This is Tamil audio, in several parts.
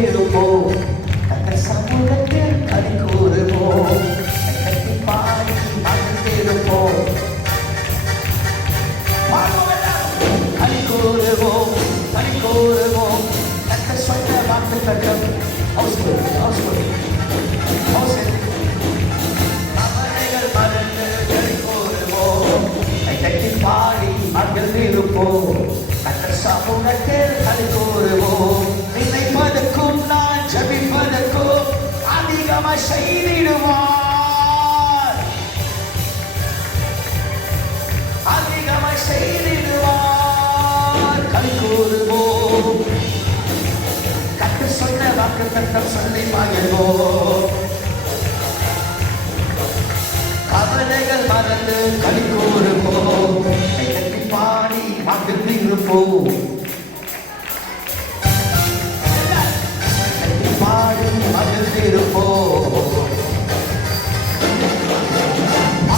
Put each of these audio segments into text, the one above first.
மகிழ்ந்திருப்போம். கர்த்தர் சமூகத்தில் களி கூறுவோம். கட்டி பாடி மகிழ்ந்திருப்போம். களி கூறுவோம், களி கூறுவோம். கர்த்தர் சொன்ன வாக்குத்தத்தம் கவலைகள் மறந்து களி கூறுவோம். கட்டி பாடி மகிழ்ந்திருப்போம். கர்த்தர் சமூகத்தில் களி கூறுவோம். நினைப்பதற்கும் நான் ஜெபிப்பதற்கும் அதிகமாய் செய்திடுவார், அதிகமாய் செய்திடுவார். களி கூறுவோம். கர்த்தர் சொன்ன வாக்குத்தத்தம் சொல்லி மகிழ்வோம். கவலைகள் மறந்து களி கூறுவோம். கட்டி பாடி மகிழ்ந்திருப்போம். கட்டி பாடி மகிழ்ந்திருப்போம்.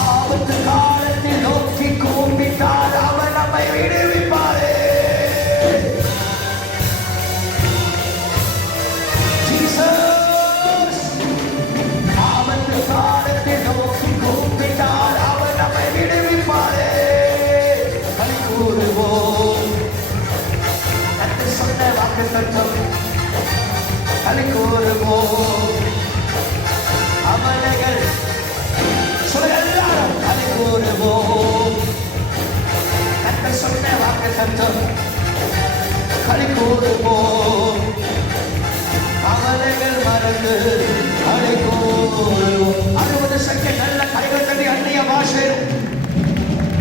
ஆபத்து காலத்தில் நோக்கி கூப்பிட்டால் அவர் நம்மை விடுவிப்பாரே. ஜீசஸ் ஆபத்து காலத்தில் நோக்கி கூப்பிட்டால் அவர் நம்மை விடுவிப்பாரே. களி கூறுவோம். கர்த்தர் சொன்ன வாக்குத்தத்தம் களி கூறுவோம். அவனைகள் சொல்ல எல்லாரும் களி கூறுவோம். கர்த்தர் சொன்ன வாக்குத்தத்தம் களி கூறுவோம். அவனைகள் மறந்து களி கூறுவோம். 60 செகண்ட் நல்ல கைகள் தட்டி அந்நிய பாஷை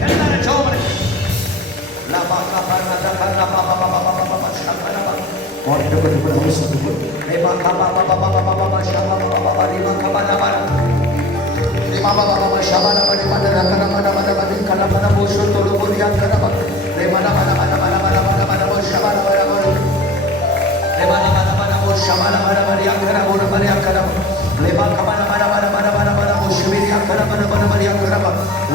எல்லாரும் ஜெபம் லபா கபா ரதா கபா பாபா பாபா பாபா ஷபா Morto per quella cosa tu leva kaba baba baba baba shaba baba baba leva kaba baba leva baba baba shaba baba leva rakana baba baba baba kala baba bosho tolo boriya kana baba leva baba baba baba baba baba shaba baba baba leva baba baba shaba baba baba kana bora bariya kana leva kaba baba baba baba baba shibiriya kana baba baba bariya kana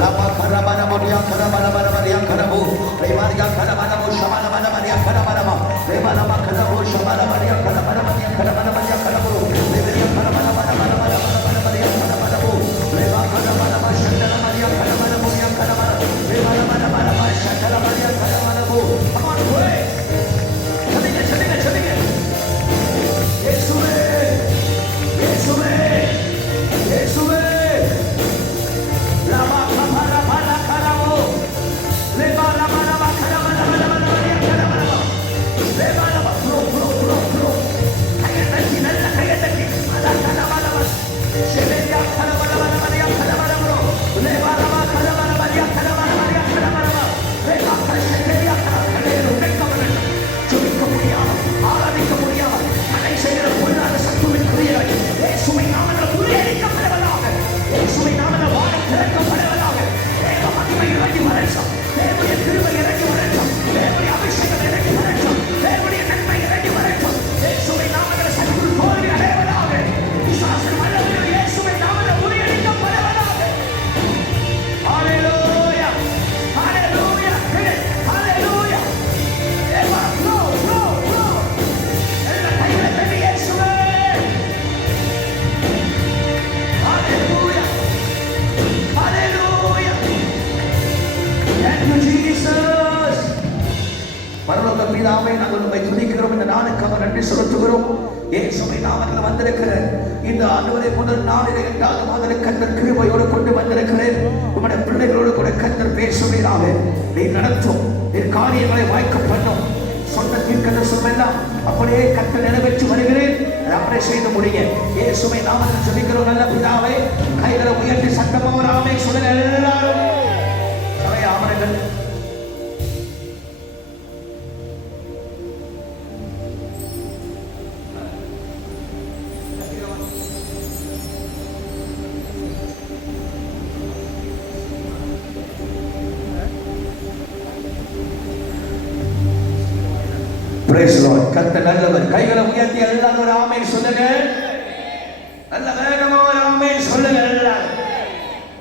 lava kana baba boriya kana baba baba bariya kana bo leva ya kana baba shaba baba bariya kana baba leva baba kana bo shaba baba bariya kana baba bariya kana baba bariya kana bo leva ya kana baba baba baba bariya kana baba bo leva kana baba shandana bariya kana baba boriya kana baba leva baba baba shandana bariya kana baba bo. Come on, pray. चलेंगे यीशुवे लामा खबरा भला कराओ लेबा लामा लामा खरा बना बना बना बना खरा बना लेबा लामा फ्लो खाया तकी नल्ला खाया तकी आला खरा बना बना शेलेया खरा बना बना बना खरा बना बना लेबा लामा खरा बना बना खरा बना बना खरा बना लेबा खरा शेलेया खरा खरे रुके कमरे चुप कमुरिया ஆராதிக்க முடியாமல் அதை செய்கிற பொல்லாத சத்துருவின் கிரியைகளை இயேசுவின் நாமத்தில் முறியடிக்கப்படுவதாக. இயேசுவின் நாமத்தில் வானம் திறக்கப்படுவதாக. தேவ மகிமை இறங்கி வரட்டும். தேவனுடைய கிருபை இறங்கி வரட்டும். தேவனுடைய அபிஷேகம் இறங்கி வரட்டும். தேவனுடைய நன்மை இறங்கி வரட்டும். இயேசுவின் நாமத்தில் சத்துரு தோல்வி அடைவதாக. பிசாசின் வல்லமைகள் இயேசுவின் நாமத்தில் முறியடிக்கப்படுவதாக. ஹalleluya ஹalleluya ஹalleluya. தேவா ஃப்ளோ பரலோக பிதாவே, நாங்கள் உம்மை துதிக்கிறோம். இந்த நாளுக்காக நன்றி செலுத்துகிறோம். இயேசுவின் நாமத்தில் வந்திருக்கிற இந்த ஆண்டவரே முதல் நாளிலே இரண்டாவது மாதத்தில் கர்த்தர் கிருபையோடு கொண்டு வந்திருக்கிறேன். உம்முடைய பிள்ளைகளோடு கூட கர்த்தர் பேசுவீராக. நீர் நடத்தும், நீர் காரியங்களை வாய்க்க பண்ணும். சொன்ன தீர்க்கதரிசனம் எல்லாம் அப்படியே கர்த்தர் நிறைவேற்றி வருகிறேன். அப்படியே செய்து முடிய இயேசுவின் நாமத்தில் ஜெபிக்கிறோம் நல்ல பிதாவே. கைகளை உயர்த்தி சத்தமாக ஆமென் சொல்லுங்க எல்லாரும். ஆமென். Praise the Lord. கர்த்தர் நல்லவர். கைகளை உயர்த்தி எல்லாரும் ஒரு ஆமென் சொல்லுங்க. நல்ல வேகமா ஒரு ஆமென் சொல்லுங்க எல்லாரும்.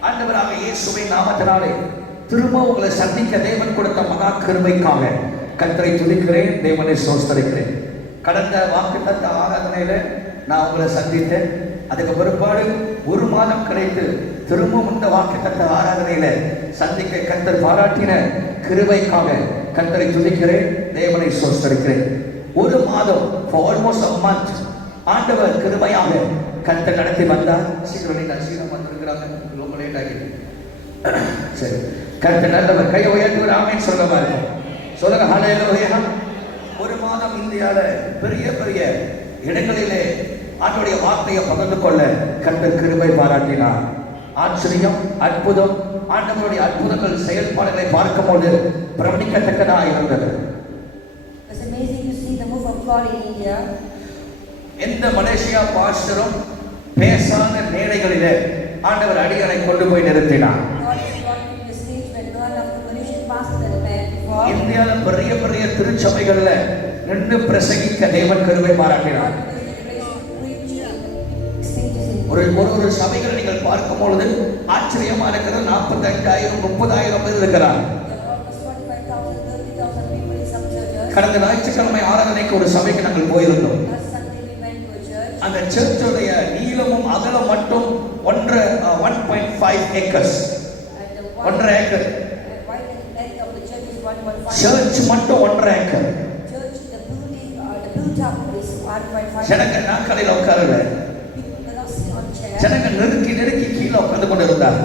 ஆண்டவராக இயேசுவின் நாமத்தினாலே திரும்ப உங்களை சந்திக்க தேவன் கொடுத்த மகா கிருபைக்காக கர்த்தரை துதிக்கிறேன், தேவனை ஸ்தோத்திரிக்கிறேன். கடந்த வாக்குத்தத்த ஆராதனையில நான் உங்களை சந்தித்தேன். அதுக்கு பிற்பாடு ஒரு மாதம் கழித்து திரும்பவும் இந்த வாக்குத்தத்த ஆராதனையில சந்திக்க கர்த்தர் பாராட்டின கிருபைக்காக கர்த்தரை துதிக்கிறேன், தேவனை ஸ்தோத்திரிக்கிறேன். ஒரு மாதம் for almost a month ஆண்டவர் கிருபையாக கர்த்தர் நடத்தி வந்தார். சீக்கிரம் வந்திருக்கிறாங்க, ரொம்ப லேட் ஆகிடுது. சரி, கர்த்தர் நல்லவர். கையை உயர்த்துகிற ஆமென் சொல்ல பாருங்க, சொல்லுங்க ஹல்லேலூயா. ஒரு மாதம் இந்தியால பெரிய பெரிய இடங்களிலே ஆண்டவருடைய வார்த்தையை பகிர்ந்து கொள்ள கர்த்தர் கிருபை பாராட்டினார். ஆச்சரியம், அற்புதம், ஆண்டவருடைய அற்புதங்கள் செயல்பாடுகளை பார்க்கும்போது பிரமிக்கத்தக்கதாக இருந்தது. It's amazing to see the move of God in India. எந்த மலேசியா பாஸ்டரும் பேசாத மேடைகளிலே ஆண்டவர் அடிகளை கொண்டு போய் நிறுத்தினார். God is walking the stage when none of the Malaysian pastors had met before. இந்தியால பெரிய பெரிய திருச்சபைகள்ல நின்று பிரசங்கிக்க தேவன் கிருபை பாராட்டினார். ஒரு சபைகளை நீங்கள் பார்க்கும் பொழுது ஆச்சரியமா இருக்கிறது. 45,000 30,000 பேர் இருக்கிறார். கடந்த ஞாயிற்றுக்கிழமை ஆராதனைக்கு ஒரு சபைக்கு நாங்கள் போயிருந்தோம். அந்த சர்ச்சுடைய நீளமும் அகலம் மட்டும் 1.5 ஏக்கர்ஸ். 1.5 ஏக்கர். சர்ச் மட்டும் 1.5 ஏக்கர். ஜனங்க நாட்களில் உட்காரல, ஜனங்க நெருக்கி நெருக்கி கீழே உட்கார்ந்து கொண்டு இருந்தார்.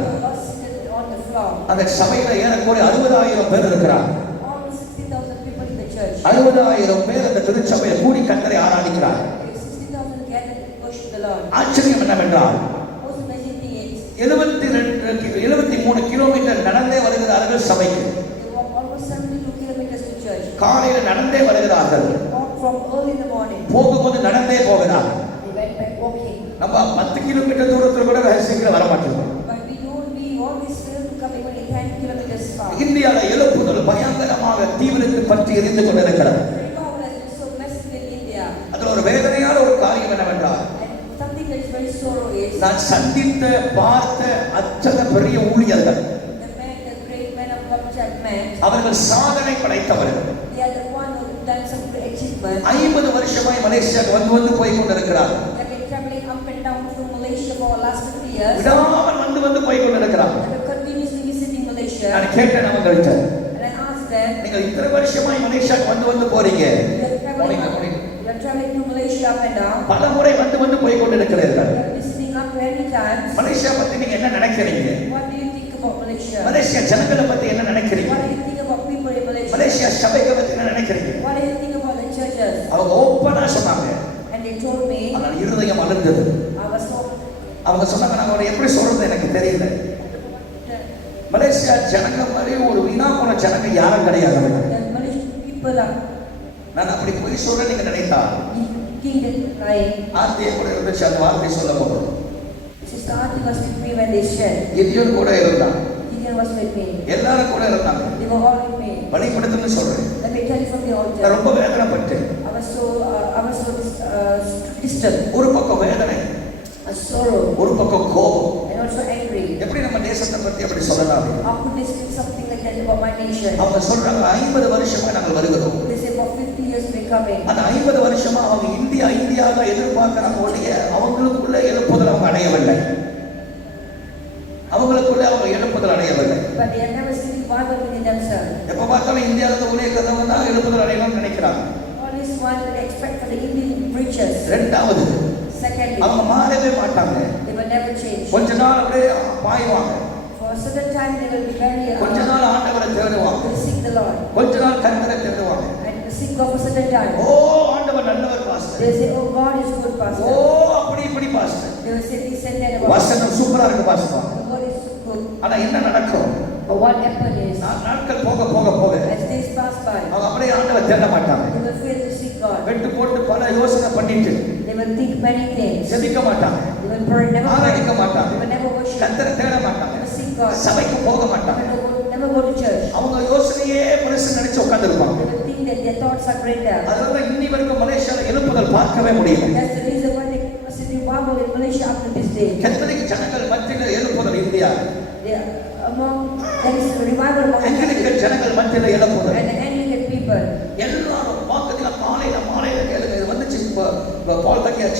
அந்த சபையில ஏறக்குறைய 60,000 பேர் இருக்கிறார். 60,000 பேர் அந்த திருச்சபையை கூடி கர்த்தரை ஆராதிக்கிறார். ஆச்சரியம் என்னவென்றால் 73 கிலோமீட்டர் நடந்தே வருகிறார்கள் சபைக்கு. காலையில் நடந்தே வருகிறார்கள், போகும்போது நடந்தே போகிறார்கள். நம்ம 10 கிலோமீட்டர் தூரத்தில் கூட சீக்கிரம் வர மாட்டோம். இந்தியால எழுப்புதல் பயங்கரமாக தீவிரத்தை பற்றி எரிந்து கொண்டிருக்கிறது. அதுல ஒரு வேதனையான ஒரு காரியம் என்னவென்றால், நான் சந்தித்த பார்த்த அத்தனை பெரிய ஊழியர்கள் அவர்கள் சாதனை படைத்தவர்கள். 50 வருஷமாய் மலேசியாவுக்கு வந்து போய் கொண்டிருக்கிறார்கள். விடாமல் வந்து போய் கொண்டிருக்கிறார். நான் கேட்டேன் அவங்கள்ட்ட, நீங்கள் இத்தனை வருஷமாய் மலேசியாவுக்கு வந்து போறீங்க, பல முறை வந்து போய் கொண்டிருக்கிறீர்கள். மலேசியா பத்தி நீங்க என்ன நினைக்கிறீங்க? மலேசியா ஜனங்களை பத்தி என்ன நினைக்கிறீங்க? மலேசியா சபைகளை பத்தி என்ன நினைக்கிறீங்க? அவங்க ஓப்பனா சொன்னாங்க. ஆனால் இருதயம் அழுந்தது. அவங்க சொன்னாங்க, நாங்க எப்படி சொல்றது எனக்கு தெரியல. மலேசியா ஜனங்க மாதிரி ஒரு வீணா போன ஜனங்க யாரும் கிடையாது. நான் அப்படி போய் சொல்ற நீங்க நினைத்தா ஆர்த்தியை கூட இருந்துச்சு அந்த வார்த்தை சொல்ல போது. கிதியோன் கூட இருந்தான், எல்லாரும் கூட இருந்தாங்க. வெளிப்படுத்துன்னு சொல்றேன், நான் ரொம்ப வேதனைப்பட்டேன். ஒரு பக்கம் வேதனை, ஒரு பக்கம் கோபம். எப்படி நம்ம தேசத்தை பத்தி அப்படி சொல்லலாம்? அவங்க சொல்றாங்க 50 வருஷமா நாங்கள் வருகிறோம். அந்த 50 வருஷமா அவங்க இந்தியாவை எதிர்பார்க்கிறாங்க ஒழிய அவங்களுக்குள்ள எழுப்புதல் அவங்க அடையவில்லை. அவங்களுக்குள்ள அவங்க எழுப்புதல் அடையவில்லை. எப்ப பார்த்தாலும் இந்தியாவில ஊழியக்காரங்க தான் எழுப்புதல் அடையணும்னு நினைக்கிறாங்க. இரண்டாவது, அவங்க மாறவே மாட்டாங்க. கொஞ்ச நாள் அப்படியே பாய்வாங்க, கொஞ்ச நாள் ஆண்டவரை தேடுவாங்க, கொஞ்ச நாள் கர்த்தரை தேடுவாங்க. ஓ ஆண்டவர் நல்லவர் பாஸ்டர், ஓ அப்படி இப்படி பாஸ்டர், வசனம் சூப்பரா இருக்கு பாஸ்டர். ஆனா என்ன நடக்கும்? நாட்கள் போக போக போக அவங்க அப்படியே ஆண்டவரை தேட மாட்டாங்க. வெட்டு போட்டு பல யோசனை பண்ணிட்டு ஜெபிக்க மாட்டாங்க, ஆராதிக்க மாட்டாங்க, கர்த்தரை தேட மாட்டாங்க, சபைக்கு போக மாட்டாங்க. அவங்க யோசனையே மனுஷன் நினைச்சு உட்கார்ந்து இருப்பாங்க. அதனால இன்னி வரைக்கும் மலேசியால எழுப்புதல் பார்க்கவே முடியல. கத்தோலிக்க ஜனங்கள் மத்தியில் எழுப்புதல் இந்தியா, ஜனங்கள் மத்தியில் எழுப்புதல் எல்லாரும் பார்க்கல. காலையில மாலையில கேளுங்க, இது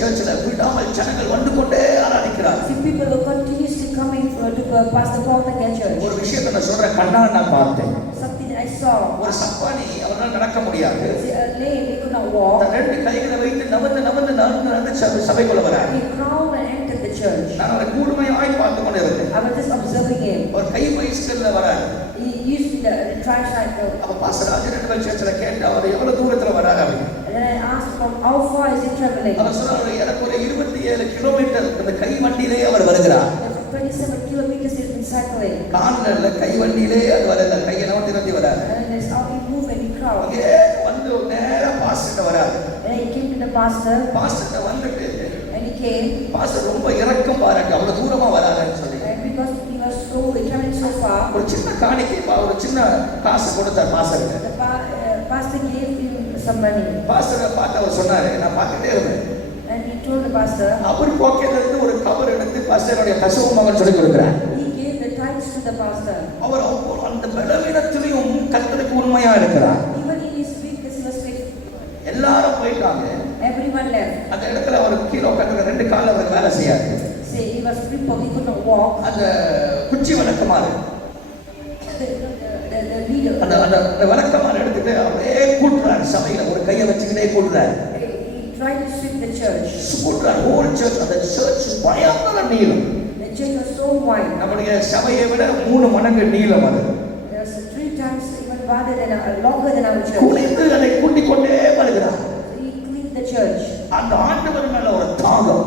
சர்ச்சில் விடாமல் ஜனங்கள் வந்து கொண்டே ஆராதிக்கிறார். See, people were continuously coming to Pastor Paul Mackay Church. ஒரு விஷயத்தை நான் சொல்றேன், கண்ணால் நான் பார்த்தேன். Something that I saw. ஒரு சப்பானி அவரால் நடக்க முடியாது. See, a lame, he could not walk. ரெண்டு கைகளை வைத்து நவந்து சபைக்குள்ள வரார். He crawled and entered the church. நான் அவரை கூர்மையாய் பார்த்து கொண்டு இருந்தேன். I was just observing him. ஒரு கை பைஸ்கல்ல வரார். He used the tricycle. அப்ப பாஸ்டர் ராஜரட்னம் சர்ச்சில் கேட்டு அவர் எவ்வளவு தூரத்துல வராரு அப்படின்னு. And then I asked him, how far is he traveling? அவர் சொன்னார், எனக்கு ஒரு 27 கிலோமீட்டர் அந்த கை வண்டியிலே அவர் வருகிறார். 27 kilometers he's been cycling. கால்ல கை வண்டியிலே அது வரல, கையை நவத்தி வராரு. And that's how he moved and he crawled. அங்கே வந்து நேரா பாஸ்டர் வராரு. And he came to the pastor. Pastor வந்துட்டு And he came. பாஸ்டர் ரொம்ப இறக்கம் பாருங்க, அவ்வளவு தூரமா வராருன்னு சொல்லி. And because he was traveling so far. ஒரு சின்ன காணிக்கை, ஒரு சின்ன காசு கொடுத்தார் பாஸ்டருக்கு. The pastor gave him some money. பாஸ்டரை பார்த்து அவர் சொன்னாரு, நான் பார்த்துட்டே இருந்தேன். And he told the pastor. அவர் பாக்கெட்ல இருந்து ஒரு கவர் எடுத்து பாஸ்டருடைய தசம மகன் சொல்லி கொடுக்கிறார். He gave the tithes to the pastor. அவர் அந்த பலவீனத்திலும் கர்த்தருக்கு உண்மையா இருக்கிறார். Even in his weakness he was faithful. எல்லாரும் போயிட்டாங்க. Everyone left. அந்த இடத்துல அவர் கீழே உட்கார்ந்து ரெண்டு கால்ல அவர் வேலை செய்யாது. See, he was crippled, he could not walk. அந்த குச்சி வழக்கமாறு The leader. அந்த வழக்கமாறு எடுத்துட்டு அப்படியே கூட்டுறாரு, சபையில ஒரு கையை வச்சுக்கிட்டே கூட்டுறாரு. He tried to sweep the church. கூட்டுறாரு, ஹோல் சர்ச். அந்த சர்ச் பயங்கர நீளம். The church was so wide. நம்முடைய சபையை விட 3 மடங்கு நீளம் அது. There was 3 times even wider than longer than our church. குனிந்து அதை கூட்டிக் கொண்டே வருகிறார். He cleaned the church. அந்த ஆண்டவர் மேல ஒரு தாகம்,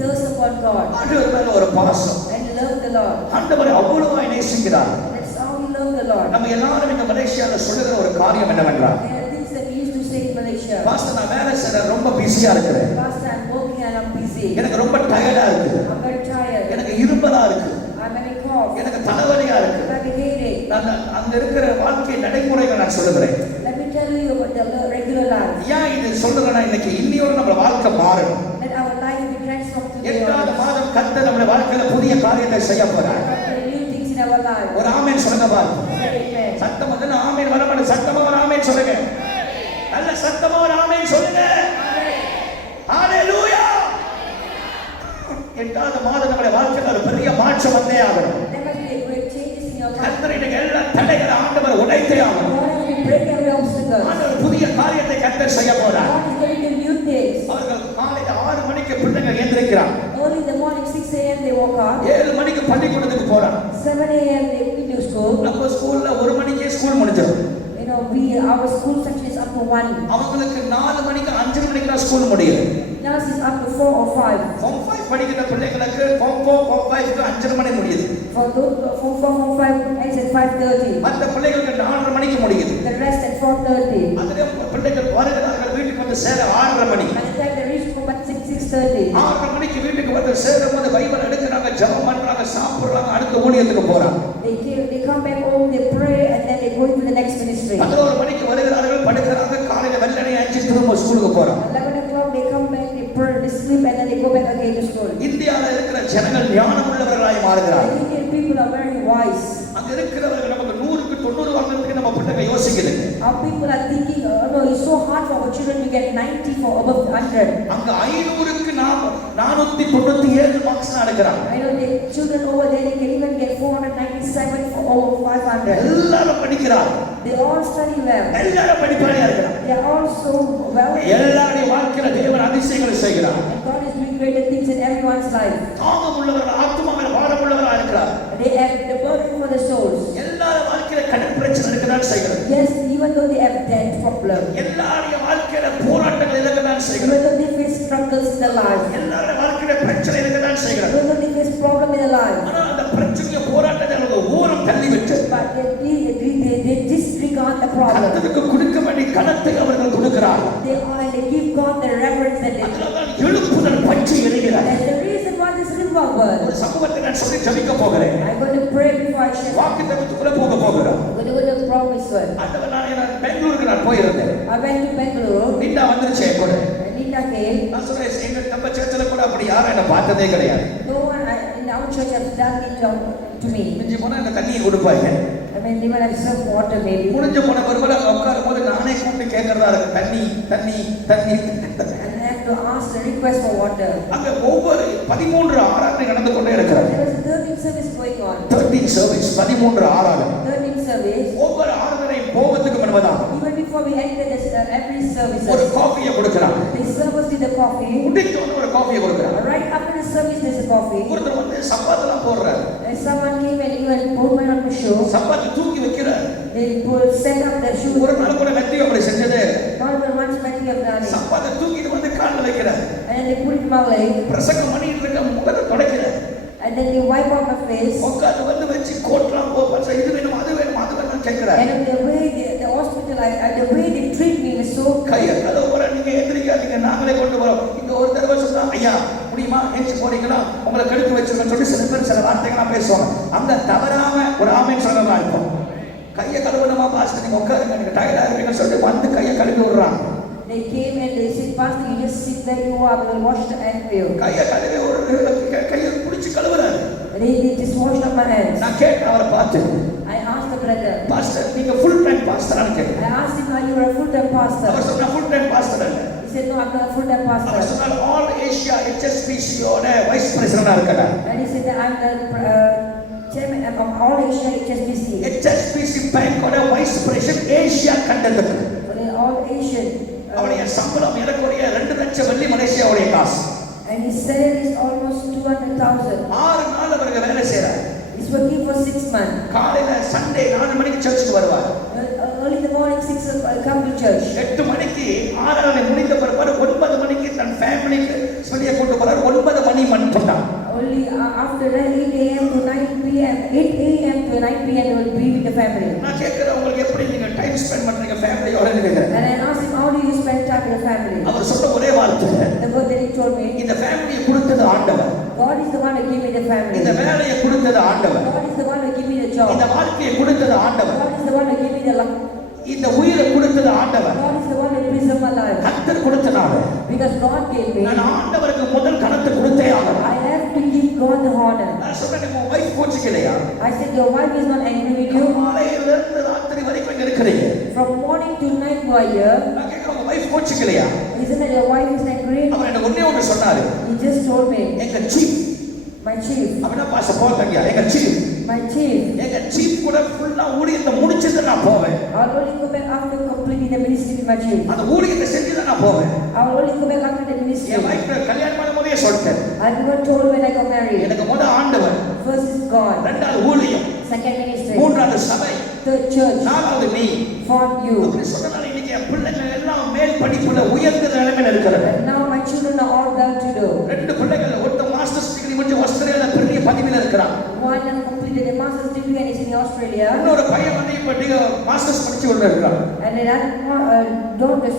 Thirst upon God. ஆண்டவர் மேல ஒரு பாசம். And loved the Lord. ஆண்டவரை அவ்வளவாய் நேசிக்கிறார். That's how he loved the Lord. நம்ம எல்லாரும் இந்த மலேசியால சொல்லுகிற ஒரு காரியம் என்னவென்றால், There are things that we used to say in Malaysia. Pastor நான் வேலை செய்ற ரொம்ப பிஸியா இருக்கிறேன், Pastor, I'm working and I'm busy. எனக்கு ரொம்ப டயர்டா இருக்கு, I'm very tired. எனக்கு இரும்பலா இருக்கு, I'm having cough. எனக்கு தலைவலியா I'm இருக்கு. having headache. நான் அங்க இருக்கிற வாழ்க்கை நடைமுறைகள் நான் சொல்லுகிறேன். Let me tell you about the regular life. ஏன் இது சொல்றேன்னா, இன்னைக்கு இன்னியோட நம்ம வாழ்க்கை மாறணும். Let our life be transformed today. 8வது மாதம் கர்த்தர் நம்முடைய வாழ்க்கையில புதிய காரியத்தை செய்ய போறார். New things in our life. ஒரு ஆமென் சொல்லுங்க பாருங்க. Amen. சத்தமா வந்து ஆமென் வர மாட்டேன், சத்தமா ஒரு ஆமென் சொல்லுங்க. நல்ல சத்தமா ஒரு ஆமென் சொல்லுங்க. ஹalleluya. 8வது மாதம் நம்முடைய வாழ்க்கையில ஒரு பெரிய மாற்றம் வந்தே ஆகணும். There must be a great changes in your life. கர்த்தர் இன்னைக்கு எல்லா தடைகளை ஆண்டவர் உடைத்தே ஆகணும். God has to break every obstacle. ஆண்டவர் புதிய காரியத்தை கர்த்தர் செய்ய போறார். God is going to do new things. அவர்கள் காலையில 6 மணிக்கு பிள்ளைங்க எழுந்திருக்கிறாங்க. Early in the morning, 6 a.m. they woke up. 7 மணிக்கு பள்ளிக்கூடத்துக்கு போறாங்க. 7 a.m. they go to school. நம்ம ஸ்கூல்ல 1 மணிக்கே ஸ்கூல் முடிஞ்சிடும். You know, our school section is up to 1. அவங்களுக்கு 4 மணிக்கு 5 மணிக்கு தான் ஸ்கூல் முடியுது. Yours is up to 4 or 5. Form 5 படிக்கிற பிள்ளைகளுக்கு Form 4, Form 5க்கு 5 மணி முடியுது. For those Form 4, Form 5 ends at 5:30. மற்ற பிள்ளைகளுக்கு 4 மணிக்கு முடியுது. The rest at 4:30. அதுல பிள்ளைகள் வருகிறார்கள், வீட்டுக்கு வந்து சேர 6:30 மணி. By the time they reach home at 6:30. 6:30 மணிக்கு வீட்டுக்கு வந்து சேரும்போது பைபிள் எடுக்கிறாங்க, ஜெபம் பண்றாங்க, சாப்பிடுறாங்க, அடுத்த ஊழியத்துக்கு போறாங்க. They come back home, they pray, and then they go into the next ministry. 11 மணிக்கு வருகிறார்கள், படுக்கிறாங்க, காலையில வெள்ளனை அடிச்சு திரும்ப ஸ்கூலுக்கு போறாங்க. 11 o'clock they come back, they pray, they sleep, and then they go back again to school. இந்தியால இருக்கிற ஜனங்கள் ஞானம் உள்ளவர்களாய் மாறுகிறார்கள். The Indian people are very wise. அங்க இருக்கிறவர்கள் நமக்கு 100க்கு 90 வாங்குறதுக்கு நம்ம பிள்ளைங்க யோசிக்குது. Our people are thinking, oh no, it's so hard for our children to get 90 for above 100. அங்க 500க்கு 497 மார்க்ஸ் எடுக்கறாங்க. I know the children over there, they can even get 497 for over 500. எல்லாரும் படிக்கிறாங்க. They all study well. எல்லாரும் படிப்பாளியா இருக்காங்க. They are all so well. எல்லாருடைய வாழ்க்கையில தேவன் அதிசயங்களை செய்கிறார். And God is doing greater things in everyone's life. தாகம் உள்ளவர்கள், ஆத்துமாவில் பாரம் உள்ளவர்களா இருக்கிறார். They have the burden for the souls. எல்லாரும் வாழ்க்கையில கடன் பிரச்சனை இருக்கதான் செய்கிறது. Yes, even though they have debt problem. எல்லாருடைய வாழ்க்கையில போராட்டங்கள் இருக்கதான் செய்கிறது. Even though they face struggles in their life. எல்லாருடைய வாழ்க்கையில பிரச்சனை இருக்கதான் செய்கிறது. Even though they face problem in their life. ஆனா அந்த பிரச்சனைய போராட்டத்தை அவங்க ஓரம் தள்ளிவிட்டு, But they disregard the problem. கர்த்தருக்கு கொடுக்க வேண்டிய கனத்தை அவர்கள் கொடுக்கிறார்கள். They give God the reverence that they. அதனால்தான் எழுப்புதல் பற்றி எரிகிறார். That's the reason why this revival. ஒரு சமூகத்தை நான் சொல்லி ஜெபிக்க போகிறேன். I'm going to pray before I share. வாக்குத்தத்தத்துக்குள்ள போக போகிறோம். I'm going to go to the promise word. ஆண்டவர், நான் பெங்களூருக்கு நான் போயிருந்தேன். I went to Bangalore. நீண்டா வந்துருச்சு என் கூட. Linda came. நான் சொல்றேன், எங்க நம்ம சர்ச்சில் கூட அப்படி யாரும் என்ன பார்த்ததே கிடையாது. No one in our church has done it to me. மிஞ்சி போனா இந்த தண்ணியை கொடுப்பாங்க. I mean, even I serve water maybe. முடிஞ்ச போன ஒருவேளை உட்காரும் போது நானே கூப்பிட்டு கேட்கறதா இருக்கு, தண்ணி தண்ணி தண்ணி. And I have to to ask a request for water. அங்க ஒவ்வொரு 13 ஆராதனை நடந்து கொண்டே இருக்கிறது. There was a 13th service going on. 13 service 13 ஆராதனை. 13th service. ஒவ்வொரு ஆராதனை போவதுக்கு முன்னதாக Even before we enter every service, ஒரு காஃபியை கொடுக்கறாங்க. they serve us with the coffee. முடிஞ்சோன ஒரு காஃபியை கொடுக்கறாங்க. Right after the service, there's a coffee. ஒருத்தர் வந்து சப்பாத்தெல்லாம் போடுறாரு. And someone came and even put my on the shoe. சப்பாத்து தூக்கி வைக்கிறாரு. They set up their shoes. ஒரு நாள் கூட மெத்தியோ அப்படி செஞ்சதே. Once Matthew have done it. சப்பாத்தை தூக்கிட்டு வந்து கால்ல வைக்கிறாரு. And they put it in my leg. பிரசங்கம் பண்ணிட்டு இருக்க முகத்தை துடைக்கிறாரு. And then they wipe out my face. உட்கார்ந்து வந்து வச்சு கோட்லாம் போச்சு இது வேணும் அது வேணும் அது வேணும் கேக்குறாரு. And the way the hospital, the way they treat me is so. கையை கதவுற நீங்க எந்திரிக்காதீங்க நாங்களே கொண்டு வரோம். இங்க ஒரு தடவை சொன்னா ஐயா முடியுமா ஏஞ்சி போறீங்களா உங்களை கழுத்து வச்சிருக்கேன்னு சொல்லி சில பேர் சில வார்த்தைகள்லாம் பேசுவாங்க. அங்க தவறாம ஒரு ஆமென் சொல்லமா இருக்கும். கையை கழுவணுமா பாஸ்டர் நீங்க உட்காருங்க நீங்க டயர்டா இருக்கீங்கன்னு சொல்லிட்டு வந்து கையை கழுவி விடுறாங்க. They came and they said, Pastor, you just sit where you are, we will wash the hand for you. கையை கழுவி ஒரு கையை பிடிச்சு கழுவுறாரு. They just washed up my hands. நான் கேட்டேன் அவரை பார்த்து. I asked the brother. Pastor நீங்க ஃபுல் டைம் பாஸ்டரான்னு கேட்டேன். I asked him, are you a full-time pastor? அவர் சொன்னா ஃபுல் டைம் பாஸ்டர் இல்ல. He said, no, I'm not a full-time pastor. அவர் சொன்னா ஆல் ஏசியா HSBC ஓட wise பிரசிடென்டா இருக்கறார். And he said that I'm the chairman of All Asia HSBC. HSBC bank ஓட வைஸ் பிரசிடென்ட் ஏசியா கண்டத்துக்கு. For the All Asian. அவருடைய சம்பளம் ஏறக்குறைய 2 லட்சம் வெள்ளி மலேசியாவுடைய காசு. And his salary is almost 200,000. 6 நாள் அவருக்கு வேலை செய்றார். He's working for 6 months. காலையில சண்டே 4 மணிக்கு சர்ச்சுக்கு வருவார். Early in the morning, 6 o'clock, come to church. 8 மணிக்கு ஆராதனை முடிந்த பிறகு 9 மணிக்கு தன் ஃபேமிலிக்கு வெளியே கொண்டு போறார். 9 மணி மட்டும் தான். Only after that 8 a.m. to 9 p.m. 8 a.m. to 9 p.m. they will be with the family. நான் கேக்குறேன் உங்களுக்கு எப்படி நீங்க டைம் ஸ்பெண்ட் பண்றீங்க ஃபேமிலியோட கேக்குறேன். And I asked him, how do you spend time with the family? அவர் சொன்ன ஒரே வார்த்தை. The word that he told me. இந்த ஃபேமிலியை கொடுத்தது ஆண்டவர். God is the one who gave me the family. இந்த வேலையை கொடுத்தது ஆண்டவர். God is the one who gave me the job. இந்த வாழ்க்கையை கொடுத்தது ஆண்டவர். God is the one who gave me the life. இந்த உயிரை கொடுத்தது ஆண்டவர். God is the one who preserved my life. கர்த்தர் கொடுத்தனால Because God gave me. நான் ஆண்டவருக்கு முதல் கணத்தை கொடுத்தே ஆகணும். I have to give God the honor. நான் சொன்னேன் உங்க wife கோச்சிக்கலையா? I said your wife is not angry with you. காலையில இருந்து ராத்திரி வரைக்கும் இங்க இருக்கறீங்க. From morning to night you are here. நான் கேக்குறேன் உங்க வைஃப் கோச்சிக்கலையா? Isn't that your wife is angry? அவர் எனக்கு ஒண்ணே சொன்னாரு. He just told me. எங்க சீஃப் My chief. அவனா பாச போறீங்க. எங்க சீஃப். My chief. எங்க சீஃப் கூட ஃபுல்லா ஊழியத்தை முடிச்சிட்டு நான் போவேன். I'll only go back after completing the ministry with my chief. அந்த ஊழியத்தை செஞ்சுட்டு நான் போவேன். I'll only go back after the ministry. N wife கல்யாணம் பண்ணும்போதே சொல்லிட்டேன். I never told when I got married. எனக்கு முதல் ஆண்டவர். First is God. இரண்டாவது ஊழியம். Second ministry. மூன்றாவது சபை. Third church. நாலாவது நீ. Fourth you. அப்படி சொன்னதால இன்னைக்கு என் பிள்ளைகள் எல்லாம் மேல் படிப்புல உயர்ந்த நிலைமையில இருக்கிறாங்க. And now my children are all well to do. ரெண்டு பிள்ளைகள் ஒருத்த மாஸ்டர்ஸ் டிகிரி முடிச்சு ஆஸ்திரேலியால பெரிய பதவியில இருக்கிறான். One has completed a master's degree and is in Australia. இன்னொரு பையன் வந்து இப்ப மாஸ்டர்ஸ் படிச்சு உள்ள இருக்கான். And another daughter.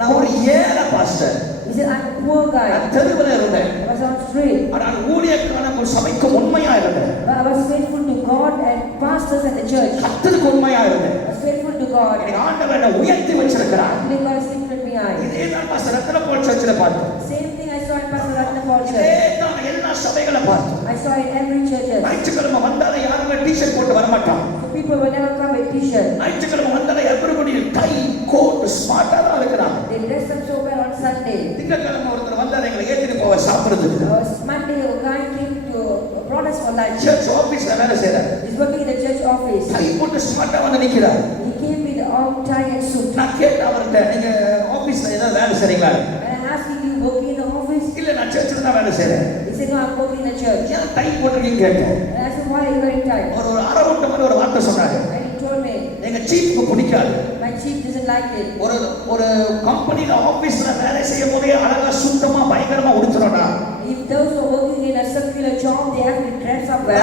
நான் ஒரு ஏழை pastor. He said, I'm a poor guy. நான் தெருவுல இருந்தேன். I was on street. ஆனால் ஊழியக்கான ஒரு சபைக்கு உண்மையா இருந்தேன். But I was faithful to God and pastors and the church. கர்த்தருக்கு உண்மையா இருந்தேன். I was faithful to God. எனக்கு ஆண்டவர் என்னை உயர்த்தி வச்சிருக்கிறார். Today God has lifted me high. இதே தான் பாஸ்டர் ரத்னபால் சர்ச்சில் பார்த்தோம். Same thing I saw in Pastor Ratnapal இதே church. தான் எல்லா சபைகளை பார்த்தோம். I saw in every church. ஞாயிற்றுக்கிழமை வந்தாலே யாருமே டிஷர்ட் போட்டு வர மாட்டான். So people will never come with t-shirt. ஞாயிற்றுக்கிழமை வந்தாலே everybody டை கோட் ஸ்மார்ட்டா தான் இருக்கிறாங்க. They dress up so well on Sunday. திங்கட்கிழமை ஒருத்தர் வந்தாரு எங்களை ஏத்திட்டு போவ சாப்பிடுறதுக்கு. Monday a guy came to brought us for lunch. Church ஆபீஸ்ல வேலை செய்றாரு. He's working in the church office. Tie போட்டு ஸ்மார்ட்டா வந்து நிக்கிறார். He came with all tie and suit. நான் கேட்டேன் அவர்கிட்ட நீங்க ஆபீஸ்ல ஏதாவது வேலை செய்றீங்களா? And I asked him, you working in the office? இல்ல நான் சர்ச்சில் தான் வேலை செய்றேன். He said, no, I'm working in the church. ஏன் டை போட்டுருக்கீங்க கேட்டேன். And I said, why are you wearing tie? ஒரு அரவட்ட மாதிரி ஒரு வார்த்தை சொன்னாரு. And he told me, எங்க சீஃப்க்கு பிடிக்காது. my chief doesn't like it. ஒரு கம்பெனில ஆபீஸ்ல வேலை செய்யும் போதே அழகா சுத்தமா பயங்கரமா உடுத்துறோம்னா If those who are working in a circular job, they have to dress up well.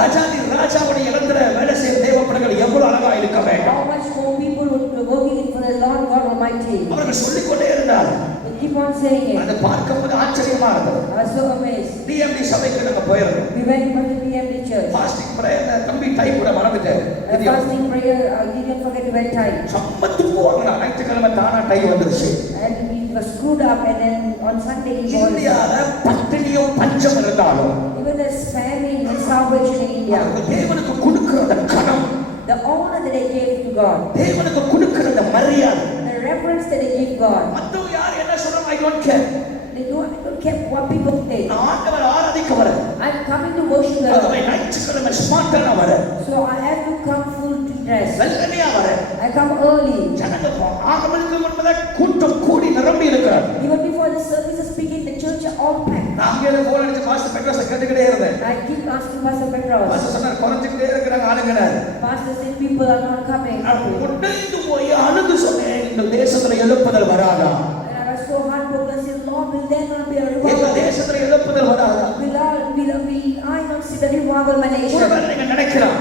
ராஜாவுடைய இடத்துல வேலை செய்யும் தேவப்பிள்ளைகள் எவ்வளவு அழகா இருக்க வேண்டும். How much more people would be working for the Lord God Almighty. அவர்கள் சொல்லிக்கொண்டே இருந்தார். They keep on saying it. அதை பார்க்கும்போது ஆச்சரியமா இருந்தது. I was so amazed. TMT சபைக்கு நாங்க போயிருந்தோம். We went to the PMD church. Fasting prayer தம்பி டை கூட மறந்துட்டேன். A fasting prayer, I didn't forget to wear tie. சம்மத்து போறா ஞாயிற்றுக்கிழமை தானா டை வந்துருச்சு. And he was screwed up and then on Sunday he was. இந்தியால பட்டினியோ பஞ்சம் இருந்தாலும் Even there's famine and starvation in India. தேவனுக்கு கொடுக்கிற அந்த கணம், The honor that they gave to God. தேவனுக்கு கொடுக்கிற அந்த மரியாதை, The reverence that they give God. மத்தவங்க யார் என்ன சொல்றாங்க I don't care. They don't care what people say. நான் ஆண்டவரை ஆராதிக்க வரேன். I'm coming to worship the ஆகவே Lord. ஞாயிற்றுக்கிழமை ஸ்மார்ட்டா வரேன். So I have to come full dress. வெள்ளனையா வரேன். I come early. ஜனங்க ஆகமனுக்கு முன்பதாக கூட்டம் கூடி நிரம்பி இருக்கிறார். Even before the service is speaking, the church are all packed. நான் அங்கே போன் அடிச்சு பாஸ்டர் பெட்ரோஸை கேட்டுக்கிட்டே இருந்தேன். I keep asking Pastor Petros. Pastor சொன்னார் குறைஞ்சிக்கிட்டே இருக்கிறாங்க ஆளுங்கனார். Pastor said people are not coming. நான் உடைந்து போய் அழுது சொன்னேன், இந்த தேசத்துல எழுப்புதல் வராதா? And I was so heartbroken. I said, Lord, will there not be a இந்த revival? தேசத்துல எழுப்புதல் வராதா? Will I not see the revival in my nation? ஒருவேளை நீங்க நினைக்கலாம்,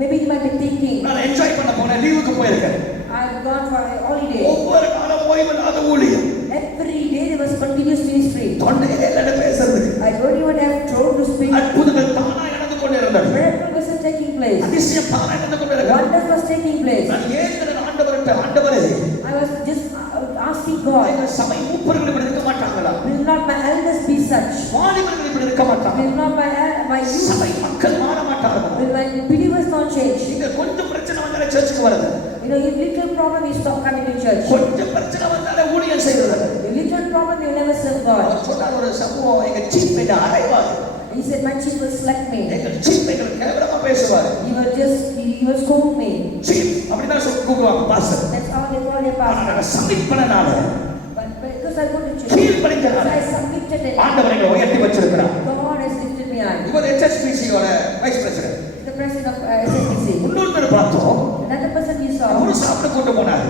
Maybe you might be thinking, நான் என்ஜாய் பண்ண போனேன், லீவுக்கு போயிருக்கேன். I've gone for a holiday. ஒவ்வொரு நாளும் ஓய்வில்லாத ஊழியம். Every day there was continuous ministry. தொண்டையிலே இல்ல பேசுறதுக்கு. I don't even have throat to speak. அற்புதங்கள் தானா நடந்து கொண்டே இருந்தது. Miracles was taking place. அதிசயம் தானா நடந்து கொண்டே இருந்தது. Wonders was taking place. நான் ஏங்குறேன் ஆண்டவர்கிட்ட, ஆண்டவரே, I was just asking God, எங்க சபை மூப்பர்கள் இப்படி இருக்க மாட்டாங்களா? will not my elders be such? வாலிபர்கள் இப்படி இருக்க மாட்டாங்க. Will not my youth, சபை மக்கள் மாற மாட்டார்கள். will my believers not change? இங்க கொஞ்சம் பிரச்சனை வந்தாலே சர்ச்சுக்கு வரது. You know, if little problem, you stop coming to church. கொஞ்சம் பிரச்சனை வந்தாலே ஊழியம் செய்யறது. If little problem, you never serve God. சொன்னார் ஒரு சமூகம், எங்க சீப் என்ன அரைவாது. He said, my chief will slap me. எங்க சீப் எங்களை கேவலமா பேசுவாரு. He will scold me. Chief அப்படிதான் கூப்பிடுவாங்க pastor. That's how they call their pastor. நான் சப்மிட் பண்ணனால, But because I go to church, கீழ் படித்தனால I submitted it. ஆண்டவர் எங்களை உயர்த்தி வச்சிருக்கிறார். God has lifted me high. இவர் HSBC-யோட vice president. The president of SSBC. இன்னொருத்தர் பார்த்தோம், Another person we saw, அவரு சாப்பிட கொண்டு போனாரு.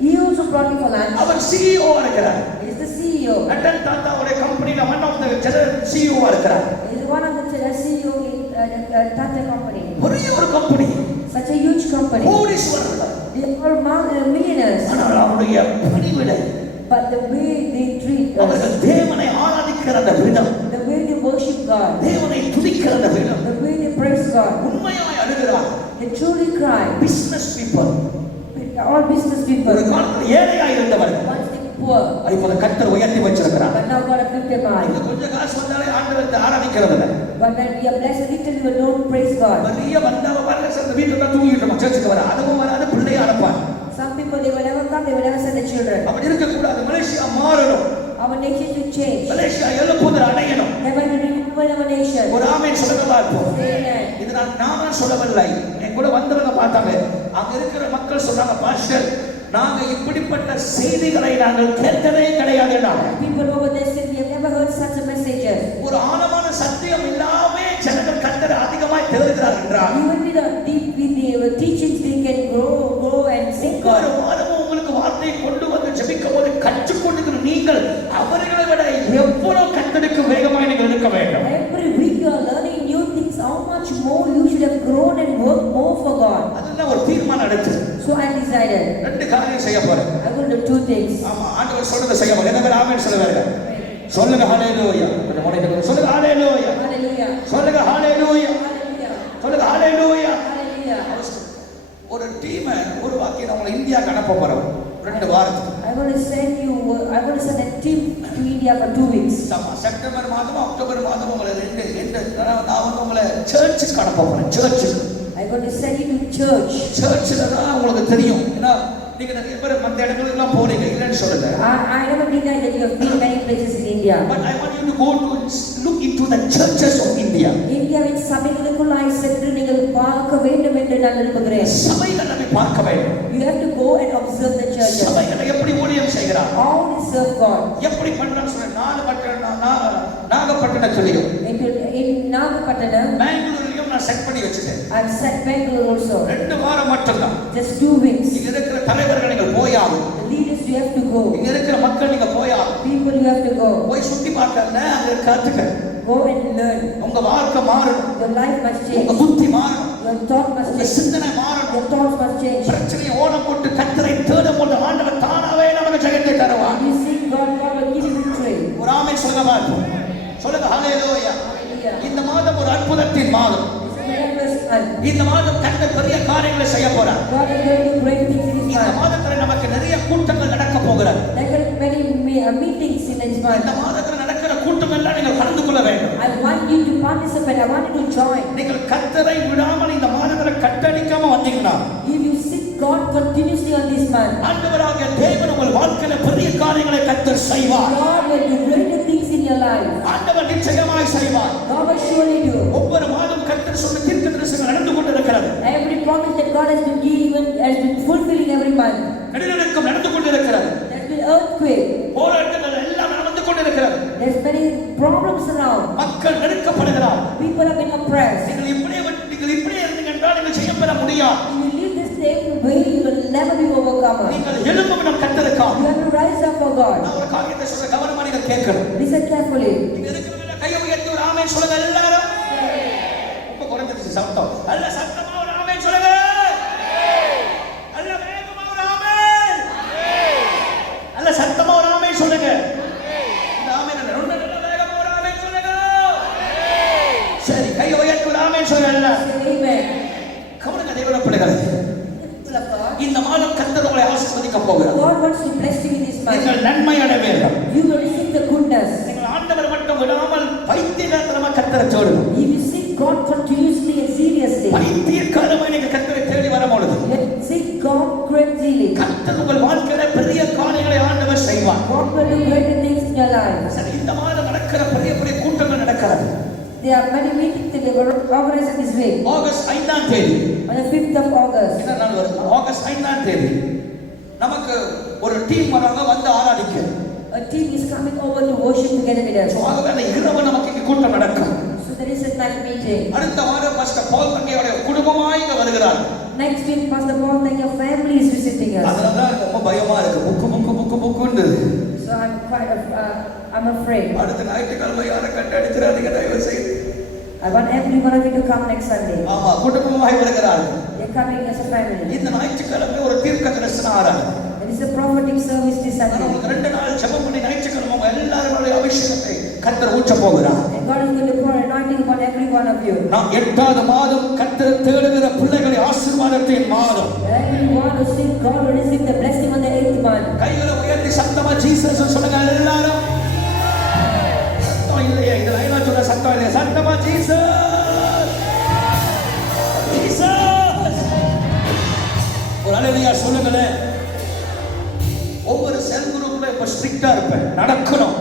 he also brought me for lunch. Our CEO இருக்கிறார். He is the CEO. Ratan டாட்டாவோட கம்பெனில one of the general CEO இருக்கிறார். He is one of the CEO in the Tata company. பெரிய ஒரு company, Such a huge company. கோடீஸ்வரர்கள். They are millionaires. ஆனால் அவருடைய பணிவிடை, But the way they treat us, அவர்கள் தேவனை ஆராதிக்கிற அந்த விதம், the way they worship God, தேவனை துதிக்கிற அந்த விதம், the way they praise God, உண்மையாய் அழுகிறார். they truly cry. Business people, All business people, ஒரு காலத்தில் ஏழையா இருந்தவர்கள், once they were poor, இப்போது கர்த்தர் உயர்த்தி வச்சிருக்கிறார். but now God has lifted them high. இங்க கொஞ்சம் காசு வந்தாலே ஆண்டவரை ஆராதிக்கிறது இல்லை. But when we are blessed a little, we don't praise God. நிறைய வந்தவ பாருங்க, சார் இந்த வீட்டுல தான் தூங்கிட்டு இருப்பான், சர்ச்சுக்கு வர அதுவும் வராது, பிள்ளையை அனுப்பான். Some people, they will never come, they will never send the children. அப்படி இருக்க கூடாது. மலேசியா மாறணும். Our nation should change. Malaysia எழுப்புதல் அடையணும். Heaven to renewal our nation. ஒரு ஆமென் சொல்லுங்க பார்ப்போம். Amen. இது நான் சொல்லவில்லை, என் கூட வந்தவங்க பார்த்தாங்க. அங்க இருக்கிற மக்கள் சொன்னாங்க, பாஸ்டர், நாங்க இப்படிப்பட்ட செய்திகளை நாங்கள் கேட்டதே கிடையாது. People over there said, we have never heard such a message. ஒரு ஆழமான சத்தியம் இல்லாமே ஜனங்கள் கர்த்தரை அதிகமாய் தேடுகிறார்கள் என்றால், Even with the teachings, they can grow and sing God. ஒவ்வொரு வாரமும் உங்களுக்கு வார்த்தையை கொண்டு வந்து ஜெபிக்கும் போது கற்றுக்கொண்டிருக்கிற நீங்கள் அவர்களை விட எவ்வளவு கர்த்தருக்கு வேகமாய் நீங்கள் இருக்க வேண்டும். Every week you are learning new things. How much more you should have grown and worked more for God. அதெல்லாம் ஒரு தீர்மானம் எடுத்து, So I decided, ரெண்டு காரியம் செய்ய போறேன். I will do two things. ஆமா, ஆண்டவர் சொல்றதை செய்ய போறேன். என்ன ஆமென் சொல்லுவாங்க. சொல்லுங்க ஹalleluya. கொஞ்சம் முனைந்து சொல்லுங்க ஹalleluya. Hallelujah. சொல்லுங்க ஹalleluya. Hallelujah. சொல்லுங்க ஹalleluya. Hallelujah. ஒரு டீம் உருவாக்கி நம்மள இந்தியாக்கு அனுப்ப போறோம் 2 வாரத்துக்கு. I'm going to send a team to India for 2 weeks. September மாதம் அக்டோபர் மாதம் உங்களை நான் வந்து உங்களை சர்ச்சுக்கு அனுப்ப போறேன். சர்ச்சுக்கு I'm going to send you to church. சர்ச்சில் தான் உங்களுக்கு தெரியும். ஏன்னா நீங்க நிறைய பேர் மற்ற இடங்களுக்கெல்லாம் போறீங்க, இல்லைன்னு சொல்லுங்க. I never denied that you have been many places in India. But I want you to go to look into the churches of India. இந்தியாவின் சபைகளுக்குள்ளாய் சென்று நீங்கள் பார்க்க வேண்டும் என்று நான் விரும்புகிறேன். சபைகளை நம்ம பார்க்க வேண்டும். You have to go and observe the church. சபைகளை எப்படி ஊழியம் செய்கிறார், How they serve God. எப்படி பண்றான்னு சொல்றேன். நாகப்பட்டினத்திலையும் In Nagapattinam, பெங்களூர்லயும் நான் செட் பண்ணி வச்சிட்டேன். I've set Bangalore also. 2 வாரம் மட்டும்தான். Just 2 weeks. இங்க இருக்கிற தலைவர்கள் நீங்கள் போயாகும். The leaders, you have to go. இங்க இருக்கிற மக்கள் நீங்க போயாகும். People, you have to go. போய் சுத்தி பார்க்கறத அங்க கத்துக்க. Go and learn. உங்க வாழ்க்கை மாறணும். Your life must உங்க change. புத்தி மாறணும். Your thought must உங்க change. சிந்தனை மாறணும். Your thoughts must change. பிரச்சனையை ஓடம் போட்டு கர்த்தரை தேடும் போது ஆண்டவர் தானாவே நமக்கு ஜெயத்தை தருவார். You seek God, God will give you victory. ஒரு ஆமென் சொல்லுங்க பார்ப்போம். சொல்லுங்க ஹalleluya. இந்த மாதம் ஒரு அற்புதத்தின் மாதம். இந்த மாதம் கர்த்தர் பெரிய காரியங்களை செய்ய போறார். God is going to do great things in this இந்த month. மாதத்துல நமக்கு நிறைய கூட்டங்கள் நடக்க போகிறது. There are many meetings in this month. இந்த மாதத்துல நடக்கிற கூட்டம் எல்லாம் நீங்கள் கலந்து கொள்ள வேண்டும். I want you to participate. I want you to join. நீங்கள் கர்த்தரை விடாமல் இந்த மாதத்துல கட்டடிக்காம வந்தீங்கன்னா, If you seek God continuously on this month, ஆண்டவராகிய தேவன் உங்கள் வாழ்க்கையில பெரிய காரியங்களை கர்த்தர் செய்வார். God will do life. ஆண்டவர் நிச்சயமாய் செய்வார். God will surely do. ஒவ்வொரு மாதம் கர்த்தர் சொன்ன தீர்க்கதரிசனம் நடந்து கொண்டிருக்கிறது. Every promise that God has been giving has been fulfilling every month. நிலநடுக்கம் நடந்து கொண்டிருக்கிறது. There's been earthquake. போராட்டங்கள் எல்லாம் நடந்து கொண்டிருக்கிறது. There's many problems around. மக்கள் நெருக்கப்படுகிறார். People have been oppressed. நீங்கள் இப்படியே இருந்தீங்க என்றால் நீங்கள் செய்ய பெற முடியாது. If you leave this same way, you will never be overcomer. நீங்கள் எழும்பணும் கர்த்தருக்காக. You have to rise up for God. நான் ஒரு காரியத்தை சொல்ற கவனமா நீங்கள் கேட்கணும். Listen carefully. இங்க இருக்கிறவங்க கையை உயர்த்தி ஒரு ஆமென் சொல்லுங்க எல்லாரும். ரொம்ப குறைஞ்சிருச்சு சத்தம். அல்ல சத்தமா ஒரு ஆமென் சொல்லுங்க. அல்ல வேகமா ஒரு ஆமென். அல்ல சத்தமா ஒரு ஆமென் சொல்லுங்க. இந்த ஆமென் ரொம்ப நல்ல வேகமா ஒரு ஆமென் சொல்லுங்க. சரி கையை உயர்த்தி ஒரு ஆமென் சொல்லுங்க. Amen. கவனங்க தேவனுடைய பிள்ளைகளே. இந்த மாதம் கர்த்தர் உங்களை ஆசீர்வதிக்க போகிறார். God wants to bless you in this month. நீங்கள் நன்மை அடைய வேண்டும். You will receive the goodness. நீங்கள் ஆண்டவர் மட்டும் விடாமல் பைத்தியக்காரத்தனமா கர்த்தரை தேடணும். If you seek God continuously and seriously, பைத்தியக்காரமா நீங்க கர்த்தரை தேடி வரும்பொழுது seek God crazily, கர்த்தர் உங்கள் வாழ்க்கையில பெரிய காரியங்களை ஆண்டவர் செய்வார். God will do greater things in your life. சரி இந்த மாதம் நடக்கிற பெரிய பெரிய கூட்டங்கள் நடக்கிறது. There are many meetings that were organized this week. August 5ஆம் தேதி On the 5th of August, என்ன நாள் வருது? ஆகஸ்ட் 5ஆம் தேதி நமக்கு ஒரு டீம் வராங்க வந்து ஆராதிக்க. a team is coming over to worship together with us. ஆகவே அந்த இரவு நமக்கு இங்க கூட்டம் நடக்கும். So there is a night meeting. அடுத்த வாரம் பாஸ்டர் பால் தங்கையோட குடும்பமாய் இங்க வருகிறார். Next week, Pastor Paul and your family is visiting us. அதனால ரொம்ப பயமா இருக்கு. புக்குன்னு. So I'm afraid. அடுத்த ஞாயிற்றுக்கிழமை யாரை கண்டு அடிச்சிடாதீங்க தயவு செய்து. I want every one of you to come next Sunday. ஆமா குடும்பமாய் வருகிறார்கள். They're coming as a family. இந்த ஞாயிற்றுக்கிழமை ஒரு தீர்க்க தரிசன ஆராதனை. There is a prophetic service this நான் Sunday. உங்களுக்கு 2 நாள் ஜெபம் பண்ணி ஞாயிற்றுக்கிழமை எல்லாருடைய அபிஷேகத்தை கர்த்தர் ஊற்ற போகிறார். And God is going to pour anointing upon every one of you. நாம் 8வது மாதம் கர்த்தர் தேடுகிற பிள்ளைகளை ஆசீர்வாதத்தின் மாதம். Every one who seek God will receive the blessing on the 8th month. கைகளை உயர்த்தி சத்தமா ஜீசஸ் சொல்லுங்க எல்லாரும். சத்தம் இல்லையா? இது லைனா சொல்ற சத்தம் இல்லையா? சத்தமா ஜீசஸ். ஜீசஸ். ஒரு அல்லேலூயா சொல்லுங்களே. ஒவ்வொரு செல் குரூப்ல இப்ப ஸ்ட்ரிக்ட்டா இருப்பேன். நடக்கணும்.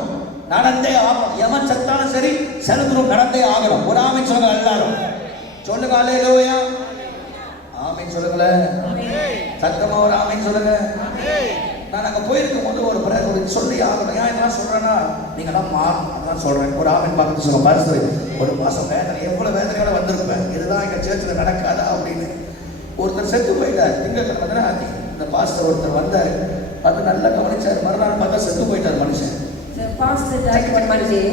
நடந்தே ஆகணும். எவன் செத்தாலும் சரி செல் குரூப் நடந்தே ஆகணும். ஒரு ஆமென் சொல்லுங்க எல்லாரும். சொல்லுங்க அல்லேலூயா. ஆமென் சொல்லுங்களே. சத்தமா ஒரு ஆமென் சொல்லுங்க. நான் அங்கே போயிருக்கும் போது ஒரு பிரதர் சொல்லி ஆகணும். ஏன் என்ன சொல்கிறேன்னா நீங்கள்லாம் மாறணும் சொல்கிறேன். ஒரு ஆமென் பார்த்து சொல்லுங்க. பாஸ்டர் ஒரு மாதம் வேதனை எவ்வளோ வேதனையோட வந்திருப்பேன். இதெல்லாம் எங்கள் சேர்ச்சில் நடக்காதா அப்படின்னு. ஒருத்தர் செத்து போயிட்டார். திங்கட்கிழமை இந்த பாஸ்டர் ஒருத்தர் வந்தார். அது நல்லா கவனிச்சார். மறுநாள் பார்த்தா செத்து போயிட்டார் மனுஷன். The pastor died on Monday.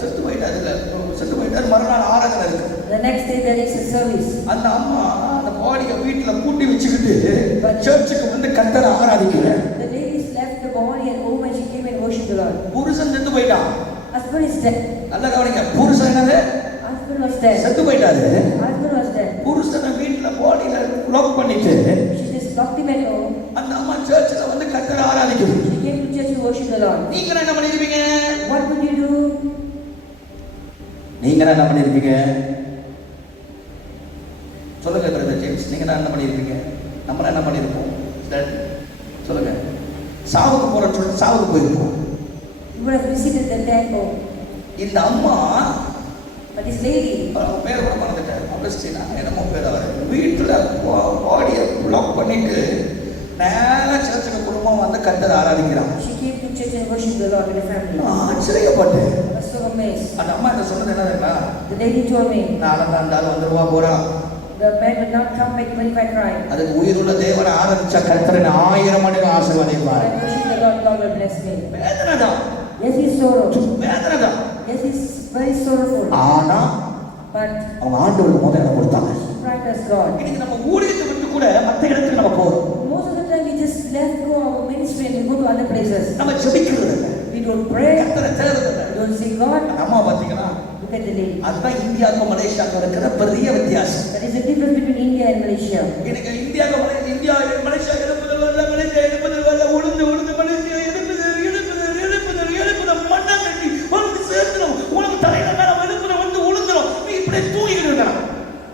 செத்து போயிட்டார். இல்லை செத்து போயிட்டார். மறுநாள் ஆராதனை இருக்கு. The next day there is a service. அந்த அம்மா அந்த பாடியை வீட்டில் கூட்டி வச்சுக்கிட்டு சர்ச்சுக்கு வந்து கர்த்தரை ஆராதிக்கிறேன். The ladies left the body and home and she came and worshipped the Lord. புருஷன் செத்து போயிட்டான். Husband is dead. நல்லா கவனிங்க. புருஷன் என்னது? Husband was dead. செத்து போயிட்டாரு. Husband was dead. புருஷனை வீட்டுல பாடியில லாக் பண்ணிட்டு She just locked him at home. அந்த அம்மா சர்ச்சில் வந்து கர்த்தரை ஆராதிக்குது. She came to church to worship the Lord. நீங்க என்ன பண்ணிருப்பீங்க? What would you do? நீங்க என்ன பண்ணிருப்பீங்க? சொல்லுங்க பிரதர் ஜேம்ஸ். நீங்க என்ன பண்ணிருப்பீங்க? நம்ம என்ன பண்ணிருப்போம்? சொல்லுங்க. சாவுக்கு போறோம்னு சொல்லிட்டு சாவுக்கு போயிருப்போம். You would have visited the dead home. இந்த அம்மா But this lady, பேர் கூட மறந்துட்டேன். அகஸ்டினா என்னமோ பேர் அவர். வீட்டுல பாடியை லாக் பண்ணிட்டு நேரா சர்ச்சுக்கு குடும்பம் வந்து கர்த்தரை ஆராதிக்கிறாங்க. she came to church and worshiped the Lord with the family. ஆச்சரியப்பட்டேன். I was so amazed. அந்த அம்மா என்ன சொன்னது என்ன தெரியுமா? The lady told me, நாளைக்கு அந்த ஆள் வந்துருவா போறான். the man will not come back when I cry. அதுக்கு உயிருள்ள தேவனை ஆராதிச்சா கர்த்தரை 1000 மடங்கு ஆசீர்வதிப்பார். I worship the Lord, God will bless me. வேதனை தான். Yes, he's sorrow. வேதனை தான். Yes, he's very sorrowful. ஆனா But அவங்க ஆண்டவருக்கு முதல்ல இடம் கொடுத்தாங்க. pride as God. இன்னைக்கு நம்ம ஊழியத்தை விட்டு கூட மற்ற இடத்துக்கு நம்ம போறோம். Most of the time we just let go of our ministry and we go to other places. நம்ம ஜெபிக்கிறது இல்ல. We don't pray. கர்த்தரை தேடுறது இல்ல. We don't seek God. அம்மா பாத்தீங்கன்னா Look at the lady. அதுதான் இந்தியாவுக்கும் மலேசியாவுக்கும் இருக்கிற பெரிய வித்தியாசம். There is a difference between India and Malaysia. இன்னைக்கு இந்தியா மலேசியா எழுப்புதல் வரல. மலேசியா எழுப்புதல் வரல. உளுந்து மலேசியா எழுப்புதல் மண்ணா கட்டி வந்து சேர்த்துடும். உனக்கு தலையில மேல எழுப்புதல் வந்து உளுந்துடும். நீ இப்படி தூங்கிட்டு இருக்கலாம்.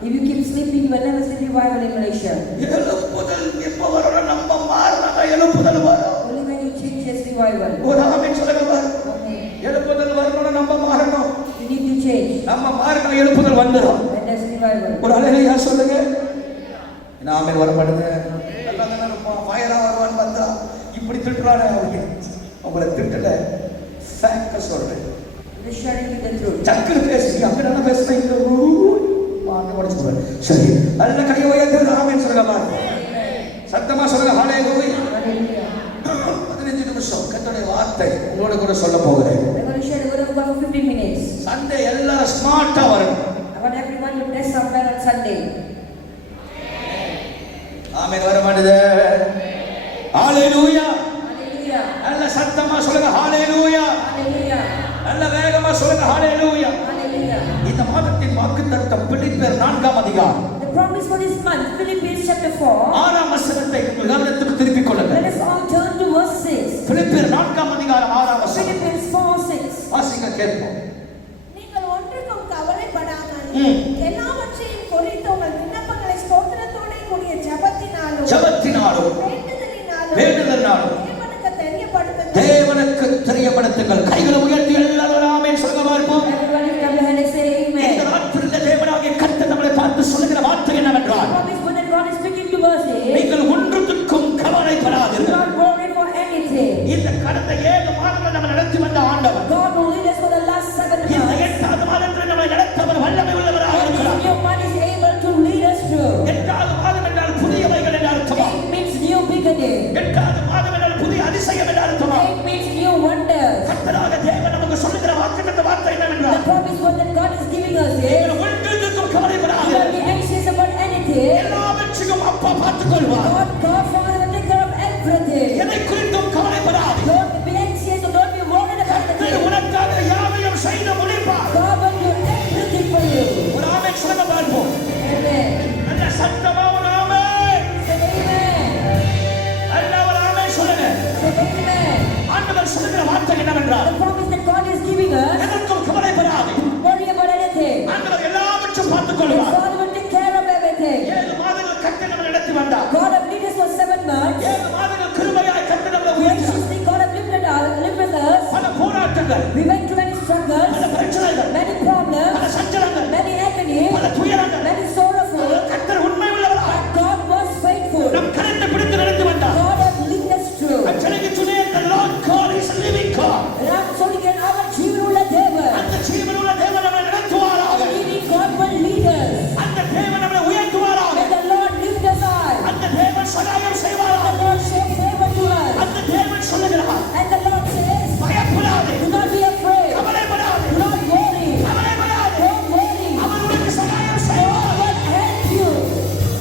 If you keep sleeping, you will never see revival in Malaysia. எழுப்புதல் எப்ப வரும்? நம்ம மாறினா எழுப்புதல் வரும். Only when you change, there's revival. ஒரு ஆமென் சொல்லுங்க பாரு. Amen. எழுப்புதல் வரணும். நம்ம நம்ம மாறின எழுப்புதல் வந்துடும். when there's revival. ஒரு அல்லேலூயா சொல்லுங்க. நாமே வரப்படுங்க. எல்லாம் தான இருப்போம். ஃபயரா வருவான்னு பார்த்தா இப்படி திட்டுறானே அவங்க. அவங்கள திட்டல. ஃபேக்ட் சொல்றேன். We're sharing the truth. சக்கர பேசி அங்க என்ன பேசுறேன் இந்த மாங்க உடைச்சு போறேன். சரி. நல்ல கையை உயர்த்தி ஆமென் சொல்லுங்க பாருங்க. சத்தமா சொல்லுங்க ஹalleluya. 15 நிமிஷம் கர்த்தருடைய வார்த்தை உங்களோட கூட சொல்ல போகிறேன். I'm going to share the word of God for 15 minutes. Sunday எல்லாரும் ஸ்மார்ட்டா வரணும். I want everyone to dress somewhere on Sunday. ஆமென் வர மாட்டேது. ஹalleluya. Hallelujah. நல்ல சத்தமா சொல்லுங்க ஹalleluya. Hallelujah. நல்ல வேகமா சொல்லுங்க ஹalleluya. Hallelujah. இந்த மாதத்தின் வாக்குத்தத்தம் பிலிப்பியர் 4ஆம் அதிகாரம். The promise for this month, Philippians chapter 4. 6ஆம் வசனத்தை உங்கள் கவனத்துக்கு திருப்பிக் கொள்ளுங்கள். Let us all turn to verse 6. பிலிப்பியர் 4ஆம் அதிகாரம் 6ஆம் வசனம். Philippians 4:6. வாசிங்க கேட்போம். நீங்கள் ஒன்றுக்கும் கவலைப்படாமல் எல்லாவற்றையும் குறித்து உங்கள் விண்ணப்பங்களை ஸ்தோத்திரத்தோட கூடிய ஜெபத்தினாலும் வேண்டுதலினாலும் தேவனுக்கு தெரியப்படுத்துங்கள். கைகளை உயர்த்தி எல்லாரும் ஆமென் சொல்லுங்க பார்ப்போம். Everybody clap your hands and say amen. இந்த ராத்திரியிலே தேவனாகிய கர்த்தர் நம்மை பார்த்து சொல்லுகிற வார்த்தை என்னவென்றால், Promise when God is speaking to us, நீங்கள் ஒன்றுக்கும் do கவலைப்படாதீர்கள். not worry for anything. இந்த கடந்த 7 மாதங்கள் நம்ம நடத்தி வந்த ஆண்டவர் God will lead us for the last 7 இந்த months. 8வது மாதத்தில் நம்மை நடத்தவர் வல்லமை உள்ளவராக And இருக்கிறார். this new man is able to lead us through. 8வது மாதம் என்றால் புதியவைகள் என்று அர்த்தமா? It means new beginning. 8வது மாதம் என்றால் புதிய அதிசயம் என்று அர்த்தமா? It means new wonders. கர்த்தராக தேவன் நமக்கு சொல்லுகிற வாக்குத்தத்த வார்த்தை The என்னவென்றால், promise what that God is giving us is, நீங்கள் ஒன்றுக்கும் do கவலைப்படாதீர்கள். not be anxious about anything. எல்லாவற்றையும் அப்பா பார்த்துக் கொள்வார். God Father will take care of everything. எதை குறித்தும் கவலைப்படாதீர்கள். Don't be anxious or don't be worried about கர்த்தர் anything. உனக்காக யாவையும் செய்து முடிப்பார். God will do everything for you. ஒரு ஆமென் சொல்லுங்க பார்ப்போம். Amen. நல்ல சத்தமா ஒரு ஆமென். Say amen. நல்ல ஒரு ஆமென் சொல்லுங்க. Say amen. ஆண்டவர் சொல்லுகிற வார்த்தை என்னவென்றால், The promise that God is giving us, எதற்கும் கவலைப்படாதே. don't worry about anything. ஆண்டவர் எல்லாவற்றையும் பார்த்துக் God கொள்வார். will take care of everything. 7 மாதங்கள் கர்த்தர் நம்மை நடத்தி வந்தார். God has led us for 7 months. 7 மாதங்கள் கிருபையாய் கர்த்தர் நம்மை உயர்த்தினார். Graciously God has lived with us. பல போராட்டங்கள், We went through many struggles, பல பிரச்சனைகள், many பல problems, சஞ்சலங்கள், many agony, பல துயரங்கள். many sorrowful. கர்த்தர் உண்மை உள்ளவராக But God was faithful. நம் கரத்தை பிடித்து நடத்தி வந்தார். God has led us through. அச்சனைக்கு today the Lord God is a living God. ராம்சோனிகன் அவர் ஜீவனுள்ள தேவன். அந்த ஜீவனுள்ள தேவன் நம்மை நடத்துவாராக. Leading God will lead us. அந்த தேவன் நம்மை உயர்த்துவாராக. May the Lord lift us high. அந்த தேவன் சகாயம் The செய்வாராக. Lord show favor to us. அந்த தேவன் சொல்லுகிறார், And the Lord says, பயப்படாதே, do not be afraid. கவலைப்படாதே, Do not worry. கவலைப்படாதே. Don't worry. அவர் உனக்கு சகாயம் God செய்வார். will help you.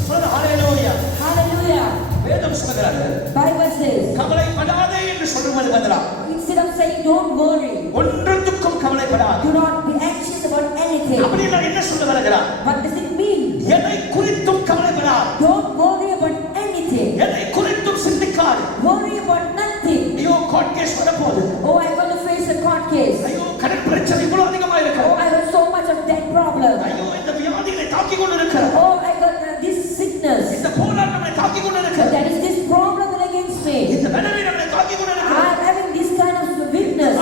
சொல்லுங்க ஹalleluya. Hallelujah. வேதம் சொல்லுகிறது, Bible says, கவலைப்படாதே என்று சொல்லுவது பதிலா instead of saying don't worry, ஒன்றுக்கும் கவலைப்படாதே. do not be anxious about anything. அப்படி நான் என்ன சொல்ல வருகிறார்? What does it mean? எதை குறித்தும் கவலைப்படாதே. Don't worry about anything. எதை குறித்தும் சிந்திக்காதே. Worry about nothing. ஐயோ கோர்ட் கேஸ் வரப்போகுது. Oh, I'm going to face a court case. ஐயோ கடன் பிரச்சனை இவ்வளவு அதிகமா Oh, இருக்கு. I have so much of debt problem. ஐயோ இந்த வியாதியை தாக்கிக் கொண்டு இருக்கிறது. Oh, I got this sickness. இந்த போராட்டத்தை தாக்கிக் கொண்டு இருக்கிறது. There is this problem against me. இந்த பலவீனத்தை தாக்கிக் கொண்டு I இருக்கிறது. am having this kind of weakness.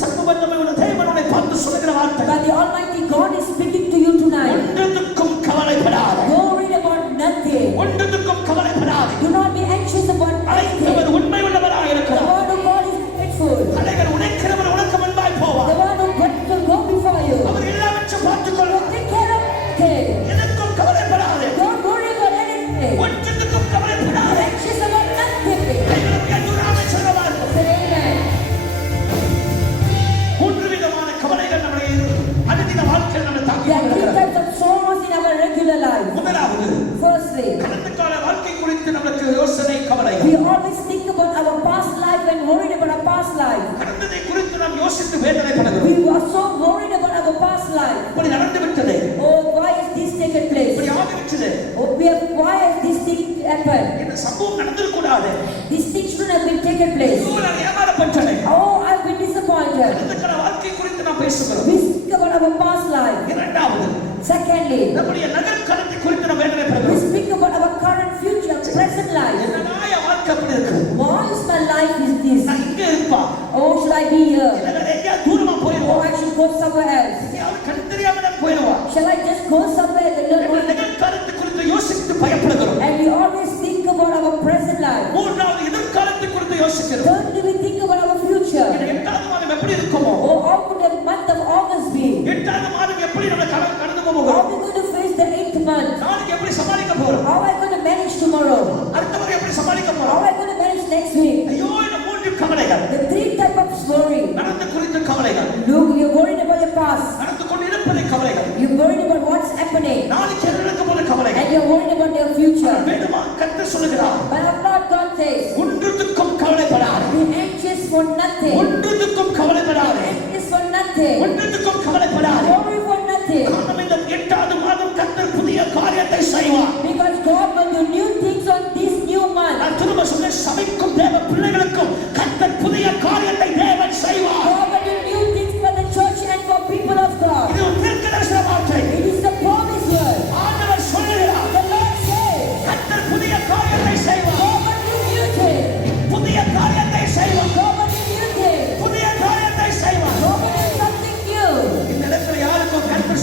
சர்வவல்லமை உள்ள தேவன் உன்னை பார்த்து சொல்லுகிற வார்த்தை, But the Almighty God is speaking to you tonight. ஒன்றுக்கும் கவலைப்படாதே. Worry about nothing. ஒன்றுக்கும் கவலைப்படாதே. Do not be anxious about anything. அழைத்தவர் உண்மை உள்ளவராக The இருக்கிறார். word of God is faithful. அலைகள் உடைக்கிறவர் உனக்கு முன்பாய் போவார். The word of God will go before you. அவர் எல்லாவற்றையும் பார்த்துக் கொள்வார். Take care of it. எதற்கும் கவலைப்படாதே. Don't worry about anything. ஒன்றுக்கும் Be கவலைப்படாதே. anxious about nothing. கைகளுக்கு எதுராமை சொல்லுவார். Say amen. 3 விதமான கவலைகள் நம்முடைய அனுதின வாழ்க்கையில் நம்மை தாக்கிக் There are 3 கொண்டிருக்கிறது. types of sorrows in our regular life. முதலாவது, Firstly, கடந்த கால வாழ்க்கை குறித்து நமக்கு யோசனை கவலை. we always think about our past life and worried about our past life. கடந்ததை குறித்து நாம் யோசித்து வேதனைப்படுகிறோம். We are so worried about our past life. இப்படி நடந்து விட்டது, Oh, why has this taken place? இப்படி ஆகிவிட்டது, Oh, why has this thing happened? இந்த சம்பவம் நடந்திருக்கூடாது, This thing shouldn't have been taken place. ஐயோ, நான் ஏமாறப்பட்டேன். Oh, I've been disappointed. கடந்த கால வாழ்க்கை குறித்து நாம் பேசுகிறோம். We think about our past life. இரண்டாவது, Secondly, நம்முடைய நகர்காலத்தை குறித்து நாம் we வேதனைப்படுகிறோம். speak about our current, future, present life. என்னடா என் வாழ்க்கை அப்படி இருக்கு, Why is my life is this? நான் இங்கே இருப்பா, Oh, should I be here? இல்ல எங்கேயா தூரமா Oh, போயிருவோம், I should go somewhere else. எங்கேயாவது கண் தெரியாம three types of worry. நடந்து குறித்த கவலைகள், Look, you're worried about your past. நடந்து கொண்டிருப்பதை கவலைகள், You're worried about what's happening. நாளைக்கு என்ன நடக்க போற கவலைகள். And you're worried about your future. வேதமா கர்த்தர் சொல்லுகிறார், But of God, God says, ஒன்றுத்துக்கும் கவலைப்படாதே, be anxious for nothing. ஒன்றுத்துக்கும் கவலைப்படாதே, Anxious for nothing. ஒன்றுத்துக்கும் கவலைப்படாதே. Worry for nothing. காரணம் இந்த 8வது மாதம் கர்த்தர் புதிய காரியத்தை செய்வார். Because God will do new things on this new month. நான் திரும்ப சொல்ல, சபைக்கும் தேவ பிள்ளைகளுக்கும் கர்த்தர் புதிய காரியத்தை தேவன் செய்வார். God will do new things for the church and for people of God. இது ஒரு தீர்க்கதரிசன வார்த்தை. It is the promised word. ஆண்டவர் சொல்லுகிறார், The Lord says, கர்த்தர் புதிய காரியத்தை செய்வார். God will do new things. புதிய காரியத்தை செய்வார். God will do new things. புதிய காரியத்தை செய்வார். God will do something new. இந்த இடத்துல யாருக்கும் கர்த்தர்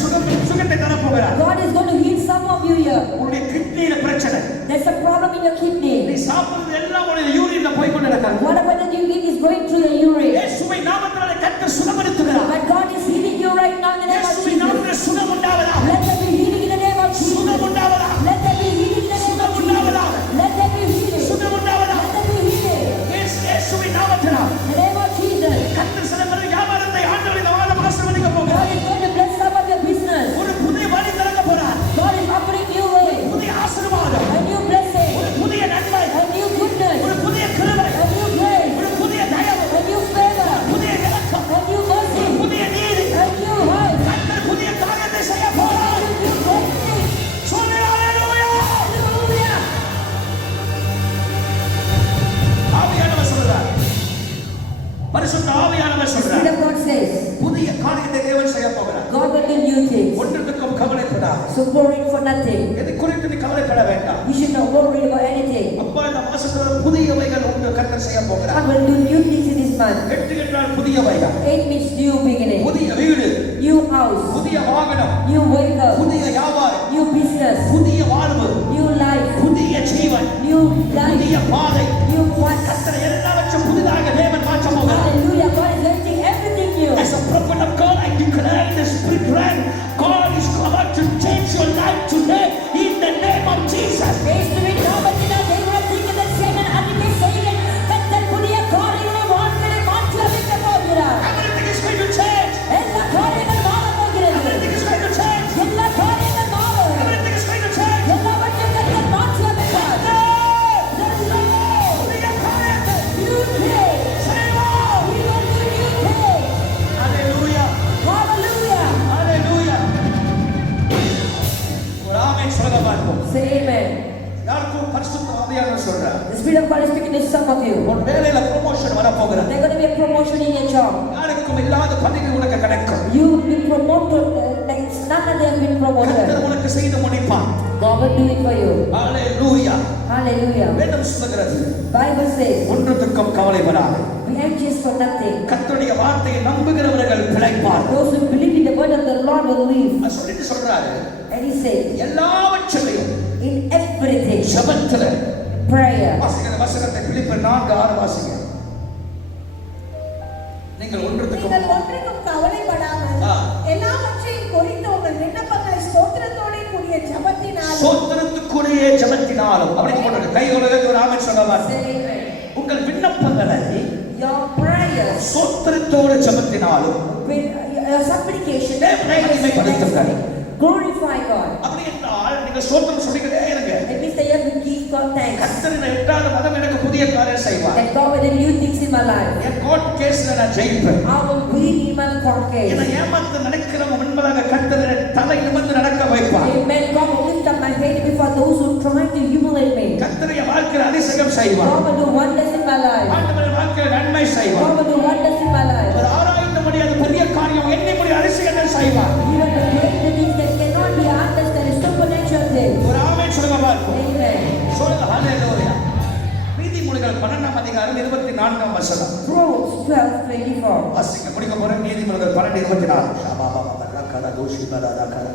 சுகத்தை தரப்போகிறார். God is going to heal some of you here. உங்களுடைய கிட்னியில பிரச்சனை, There's a problem in your நீ kidney. சாப்பிடுறது எல்லாம் உங்களுடைய யூரின்ல போய் கொண்டு நடக்காது. Whatever that you eat is going through your urine. இயேசுவை நாமத்தினாலே கர்த்தர் சுகப்படுத்துகிறார். But God is healing you right now in the name of இயேசுவை Jesus. நாமத்தினாலே சுகம் உண்டாவதாக. Let there be healing in the name of Jesus. சுகம் உண்டாவதாக. Let there be healing in the name of Jesus. Let there be healing. சுகம் உண்டாவதாக. Let there be healing. இயேசுவை நாமத்தினால் In the name of Jesus. கர்த்தர் சில பேர் வியாபாரத்தை ஆண்டவர் இந்த வாரம் ஆசீர்வதிக்க போகிறார். God is going to bless some of your business. ஒரு புதிய வழி திறக்க போறார். God is offering new way. புதிய ஆசீர்வாதம், A new blessing. ஒரு புதிய நன்மை, A new goodness. ஒரு புதிய கிருபை, A new grace. ஒரு புதிய தயவு, A new favor. புதிய இரக்கம், A new mercy. புதிய நீதி. A new life. கர்த்தர் புதிய காரியத்தை செய்ய போறார். A new blessing. சொல்லு ஹalleluya. Hallelujah. ஆவியானவர் சொல்றார், பரிசுத்த ஆவியானவர் The Spirit சொல்றார், of God says, புதிய காரியத்தை தேவன் செய்ய போகிறார். God will do new things. ஒன்றுக்கும் கவலைப்படாதே. So worry for nothing. எதை குறித்து நீ கவலைப்பட வேண்டாம். You should not worry about anything. அப்பா இந்த மாசத்துல புதியவைகள் உண்டு கர்த்தர் செய்ய போகிறார். God will do new things in this month. 8 என்றால் புதியவைகள், 8 means new beginning. புதிய வீடு, New house. புதிய வாகனம், New vehicle. புதிய வியாபாரம், New business. புதிய வாழ்வு, New life. புதிய ஜீவன், New life. புதிய பாதை. New path. கர்த்தர் எல்லாவற்றையும் புதிதாக தேவன் மாற்ற போகிறார். Hallelujah. God is letting everything new. As a prophet of God, I declare in the spirit realm, God is about to change your life today in the name of Jesus. യേശുവിൻ നാമത്തിൽ ദൈവത്തിന്റെ സേവന അതിന്റെ സേവന കർത്തർ പുതിയ കാര്യങ്ങളെ വാഴ്ത്തരെ മാറ്റിയറിയിക്കാൻ പോകുகிறார். Everything is going to change. എല്ലാ കാര്യങ്ങളും മാറാൻ പോകുகிறது. Everything is going to change. എല്ലാ കാര്യങ്ങളും മാറും. Everything is going to change. எல்லாவற்றையும் கர்த்தர் மாற்றியமைப்பார். புதிய காரியத்தை New day. செய்வார். We will do new day. Hallelujah. Hallelujah. Hallelujah. ஒரு ஆமென் சொல்லுங்க பார்ப்போம். Say amen. யாருக்கும் பரிசுத்த ஆவியானவர் சொல்றார், The Spirit of God is speaking to some of you. உன் வேலையில ப்ரமோஷன் வர போகிறது. There's going to be a promotion in your job. யாருக்கும் இல்லாத பதவி உனக்கு கிடைக்கும். You will be promoted like none of them have been promoted. கர்த்தர் உனக்கு செய்து முடிப்பார். God will do it for you. Hallelujah. Hallelujah. வேதம் சொல்லுகிறது, Bible says, ஒன்றுத்துக்கும் கவலைப்படாதே. be anxious for nothing. கர்த்தருடைய வார்த்தையை நம்புகிறவர்கள் பிழைப்பார்கள். Those who believe in the word of the Lord will live. அது சொல்லிட்டு சொல்றாரு, And he says, எல்லாவற்றிலும் in everything, ஜெபத்துல prayer. வாசிக்கிற வசனத்தை பிலிப்பியர் 4:6 வாசிங்க. நீங்கள் ஒன்றுத்துக்கும் நீங்கள் ஒன்றுக்கும் கவலைப்படாமல் ஆ. எல்லாவற்றையும் குறித்து உங்கள் விண்ணப்பங்களை ஸ்தோத்திரத்தோடே கூடிய ஜெபத்தினாலும் சோத்திரத்துக்குரிய ஜெபத்தினாலும் அப்படி போட்டு கைகளை ஒரு ஆமென் சொல்லுவார். Say amen. உங்கள் விண்ணப்பங்களை Your prayers சோத்திரத்தோட ஜெபத்தினாலும் with your supplication, தேவனை மகிமைப்படுத்துங்கள். glorify God. அப்படி என்றால் நீங்க சோத்திரம் சொல்லிக்கிட்டே இருங்க. It means that you have to give God thanks. கர்த்தர் இந்த 8வது மாதம் எனக்கு புதிய காரியம் செய்வார். That God will do new things in my life. N court கேஸ்ல நான் ஜெயிப்பேன். I will win in my court case. என்னை ஏமாத்து நினைக்கிறவங்க முன்பதாக கர்த்தர் தலை நிமிர்ந்து நடக்க வைப்பார். Amen. God will lift up my head before those who try to humiliate me. கர்த்தர் என் வாழ்க்கையில் அதிசயம் செய்வார். God will do wonders in my life. ஆண்டவர் வாழ்க்கையில் நன்மை செய்வார். God will do wonders in my life. ஒரு ஆராய்ந்த முடியாத பெரிய காரியம் எண்ணி முடியாத அதிசயத்தை செய்வார். Even the great things that cannot be understood is supernatural things. ஒரு ஆமென் சொல்லுங்க பார்ப்போம். Amen. சொல்லுங்க ஹalleluya. நீதிமொழிகள் 12ஆம் அதிகாரம் 24ஆம் வசனம். Proverbs 12:24. வாசிக்க முடிக்க போற நீதிமொழிகள் 12:24. ஷாபாபாபா கட தோஷிபரா கட.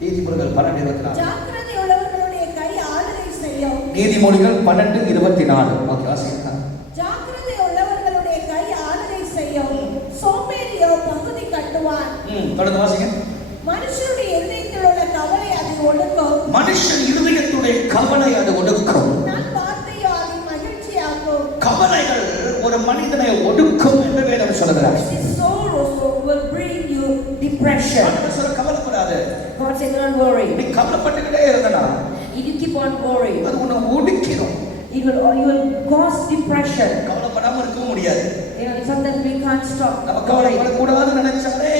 நீதிமொழிகள் 12:24. ஜாக்கிரதை உள்ளவர்களுடைய கை ஆளுகை செய்யும். நீதிமொழிகள் 12:24. ஓகே வாசிங்க. ஜாக்கிரதை உள்ளவர்களுடைய கை ஆளுகை செய்யும். சோம்பேறியோ பகுதி கட்டுவான். தொடர்ந்து வாசிங்க. மனுஷனுடைய இதயத்தில் உள்ள கவலை அதை ஒடுக்கும். மனுஷன் இருதயத்துடைய கவலை அது ஒடுக்கும். நல் வார்த்தையோ அதை மகிழ்ச்சியாக்கும். கவலைகள் ஒரு மனிதனை ஒடுக்கும் சொல்லுகிறார். This sorrow will bring you depression. ஆண்டவர் சொல்ல கவலைப்படாத. God said, don't worry. நீ கவலைப்பட்டுக்கிட்டே இருந்தனா If you keep on worrying, அது உன்னை ஒடுக்கிடும். you will cause depression. கவலைப்படாம இருக்க முடியாது. Sometimes we can't stop நம்ம worrying. கவலைப்படக்கூடாதுன்னு நினைச்சாலே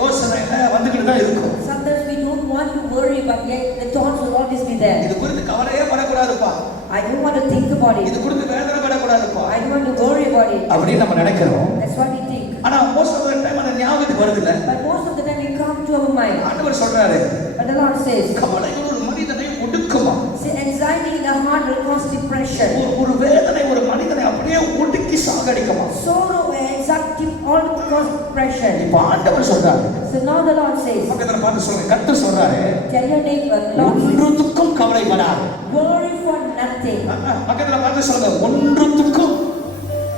யோசனையில வந்துக்கிட்டு தான் இருக்கும். Sometimes we don't want to worry, but yet the thoughts will always be there. இது குறித்து கவலையே படக்கூடாதுப்பா. I don't want to think about இது it. குறித்து வேதனை படக்கூடாதுப்பா. I don't want to worry about it. அப்படின்னு நம்ம நினைக்கிறோம். That's what we think. ஆனா most of the time அந்த ஞாபகத்துக்கு வருது இல்ல. But most of the time we come to our mind. ஆண்டவர் சொல்றாரு. But the Lord says, கவலைகள் ஒரு மனிதனை ஒடுக்குமா. see, anxiety in the heart will cause depression. ஒரு வேதனை ஒரு மனிதனை அப்படியே ஒடுக்கி சாகடிக்குமா. Sorrow and anxiety all cause depression. இப்ப ஆண்டவர் சொல்றாரு. So now the Lord says, பக்கத்துல பார்த்து சொல்லுங்க. கர்த்தர் சொல்றாரு. tell your neighbor, Lord, ஒன்றுத்துக்கும் கவலைப்படாத. worry for nothing. பக்கத்துல பார்த்து சொல்லுங்க. ஒன்றுத்துக்கும்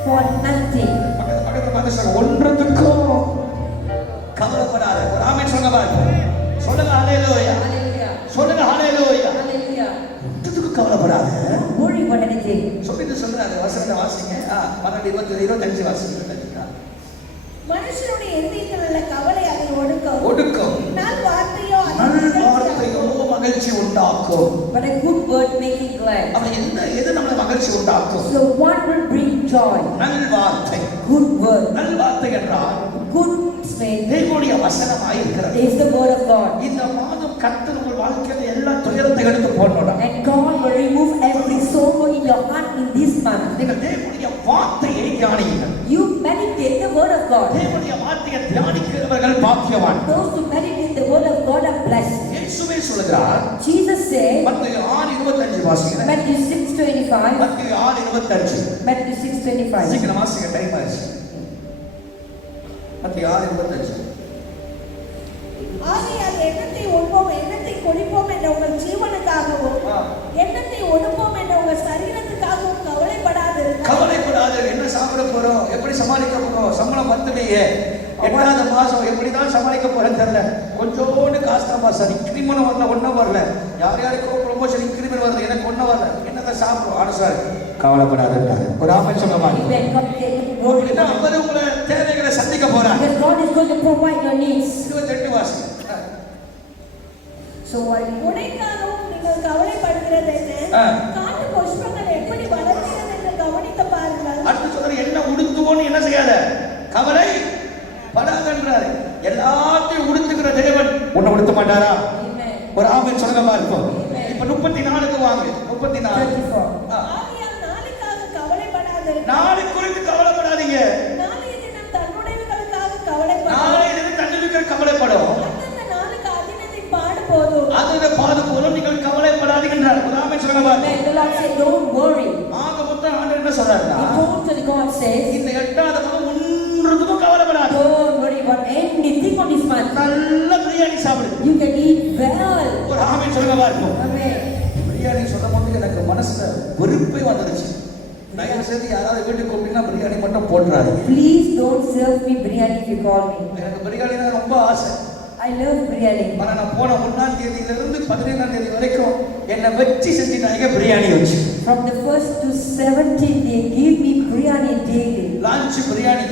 For nothing. பக்கத்துல பார்த்து சொல்லுங்க. ஒன்றுத்துக்கும் கவலைப்படாத. ஒரு ஆமென் சொல்லுங்க பாருங்க. சொல்லுங்க ஹalleluya. Hallelujah. சொல்லுங்க ஹalleluya. Hallelujah. ஒன்றுத்துக்கும் கவலைப்படாத. Don't worry about anything. சொல்லிட்டு சொல்றாரு. வசனத்தை வாசிங்க. 12 25 வாசிங்க. மனுஷனுடைய இருதயத்தில் உள்ள கவலை அதை ஒடுக்கும். ஒடுக்கும். நல் வார்த்தையோ அதை நல் வார்த்தையோ மகிழ்ச்சி உண்டாக்கும். But a good word make it glad. அவன் எது நம்மளை மகிழ்ச்சி உண்டாக்கும்? So what will bring joy? நல் வார்த்தை. Good word. நல் வார்த்தை என்றால் Good speech தேவனுடைய வசனமாய் இருக்கிறது. is the word of God. இந்த மாதம் கர்த்தர் உங்கள் வாழ்க்கையில எல்லா துயரத்தை எடுத்து போடணும். And God will remove every sorrow in your heart in this month. நீங்கள் தேவனுடைய வார்த்தையை தியானியுங்கள். You meditate the word of God. தேவனுடைய வார்த்தையை தியானிக்கிறவர்கள் பாக்கியவான். Those who meditate the word of God are blessed. இயேசுவே சொல்கிறார். Jesus said, மத்தேயு 6:25 வாசிங்க. Matthew 6:25. மத்தேயு 6:25. Matthew 6:25. சீக்கிரம் வாசிங்க, டைம் ஆயிடுச்சு. மத்தேயு 6:25. ஆகையால் எண்ணத்தை உண்போம் எண்ணத்தை குடிப்போம் என்ற உங்கள் ஜீவனுக்காகவும் எண்ணத்தை ஒடுப்போம் என்ற உங்கள் சரீரத்துக்காகவும் கவலைப்படாதிருங்கள். கவலைப்படாத. என்ன சாப்பிட போறோம், எப்படி சமாளிக்க போறோம், சம்பளம் வந்துலையே, 8வது மாசம் எப்படிதான் சமாளிக்க போறேன்னு தெரியல, கொஞ்சோண்டு காசு தான் பாஸ், இன்கிரிமெண்ட் வரல, ஒன்றும் வரல, யார் யாருக்கோ ப்ரொமோஷன் இன்கிரிமெண்ட் வருது, எனக்கு ஒன்றும் வரல, என்னதான் சாப்பிடும். ஆனா சார் கவலைப்படாதுன்றாரு. ஒரு ஆமென் சொல்லுங்க. அவர் உங்களை தேவைகளை சந்திக்க போறார். Because God is going to provide your needs. 28 வாசி. So உடைக்காகவும் நீங்கள் கவலைப்படுகிறது காட்டு புஷ்பங்கள் எப்படி வளர்கிறது என்று கவனித்து பாருங்கள். அடுத்து சொல்ற என்ன உடுத்துவோன்னு என்ன செய்யாத, கவலை படாதன்றாரு. எல்லாத்தையும் உடுத்துக்கிற தேவன் உன்னை உடுத்த மாட்டாரா? ஒரு ஆமென் சொல்லுங்க இருக்கும். இப்ப 34க்கு வாங்க. 34. ஆகையால் நாளைக்காக கவலைப்படாதிருங்கள். நாளை குறித்து கவலைப்படாதீங்க. நாளைய தினம் தன்னுடையவர்களுக்காக கவலைப்படும். நாளை தினம் தன்னுடைய கவலைப்படும். அந்தந்த நாளுக்கு அதினத்தின் பாடு போதும். அதோட பாடு போதும், நீங்கள் கவலைப்படாதீங்கன்றார். ஒரு ஆமென் சொல்லுங்க பாருங்க. the Lord said, don't worry. ஆக மொத்தம் ஆண்டவர் என்ன சொல்றாருன்னா, Totally God says, இந்த 8வது மாதம் ஒன்றுத்துக்கும் கவலைப்படாத. don't worry about anything on this month. நல்ல பிரியாணி சாப்பிடு. You can eat well. ஒரு ஆமென் சொல்லுங்க பாருங்க. Amen. பிரியாணி சொல்லும்போது எனக்கு மனசுல வெறுப்பே வந்துருச்சு. தயவு செய்து யாராவது வீட்டுக்கு கூப்பிட்டீங்கன்னா பிரியாணி மட்டும் போட்டுறாதீங்க. Please don't serve me biryani if you call me. எனக்கு பிரியாணி தான் ரொம்ப ஆசை. I love biryani. ஆனா நான் போன 1ஆம் தேதியிலிருந்து 15ஆம் தேதி வரைக்கும் என்னை வச்சு செஞ்சுட்டாங்க பிரியாணி வச்சு. From the 1st to 17th, they give me biryani daily. Lunch biryani,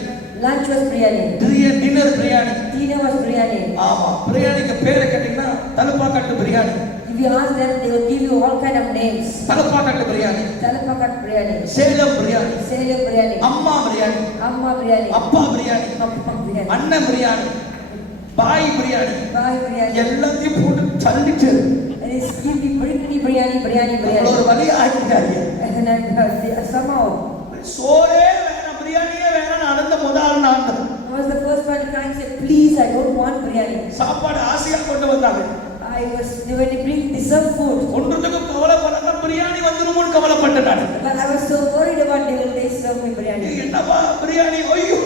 Lunch was biryani. Dinner biryani. Dinner was biryani. ஆமா, பிரியாணிக்கு பேரை கேட்டீங்கன்னா Thalappakatti biryani. If you ask them, they will give you all kind of names. Thalappakatti biryani, Talapakat biryani, Salem biryani, Salem biryani, அம்மா பிரியாணி, Amma biryani, அப்பா பிரியாணி, Papa biryani, அண்ணன் பிரியாணி, பாய் பிரியாணி, Bhai biryani. எல்லாத்தையும் போட்டு தள்ளிட்டு And it's give me biryani, biryani. ஒரு வழி ஆகிட்டாங்க. And then somehow, சோறே வேணாம், பிரியாணியே வேணாம், அனந்த முதல் நாள் I was the first one to cry and say, please, I don't want biryani. சாப்பாடு ஆசையா கொண்டு வந்தாங்க. When they bring dessert food, ஒன்றுத்துக்கும் கவலைப்படாத, பிரியாணி வந்துருமோன்னு கவலைப்பட்டேன் நான். but I was so worried about they serve me biryani. என்னப்பா பிரியாணி, ஐயோ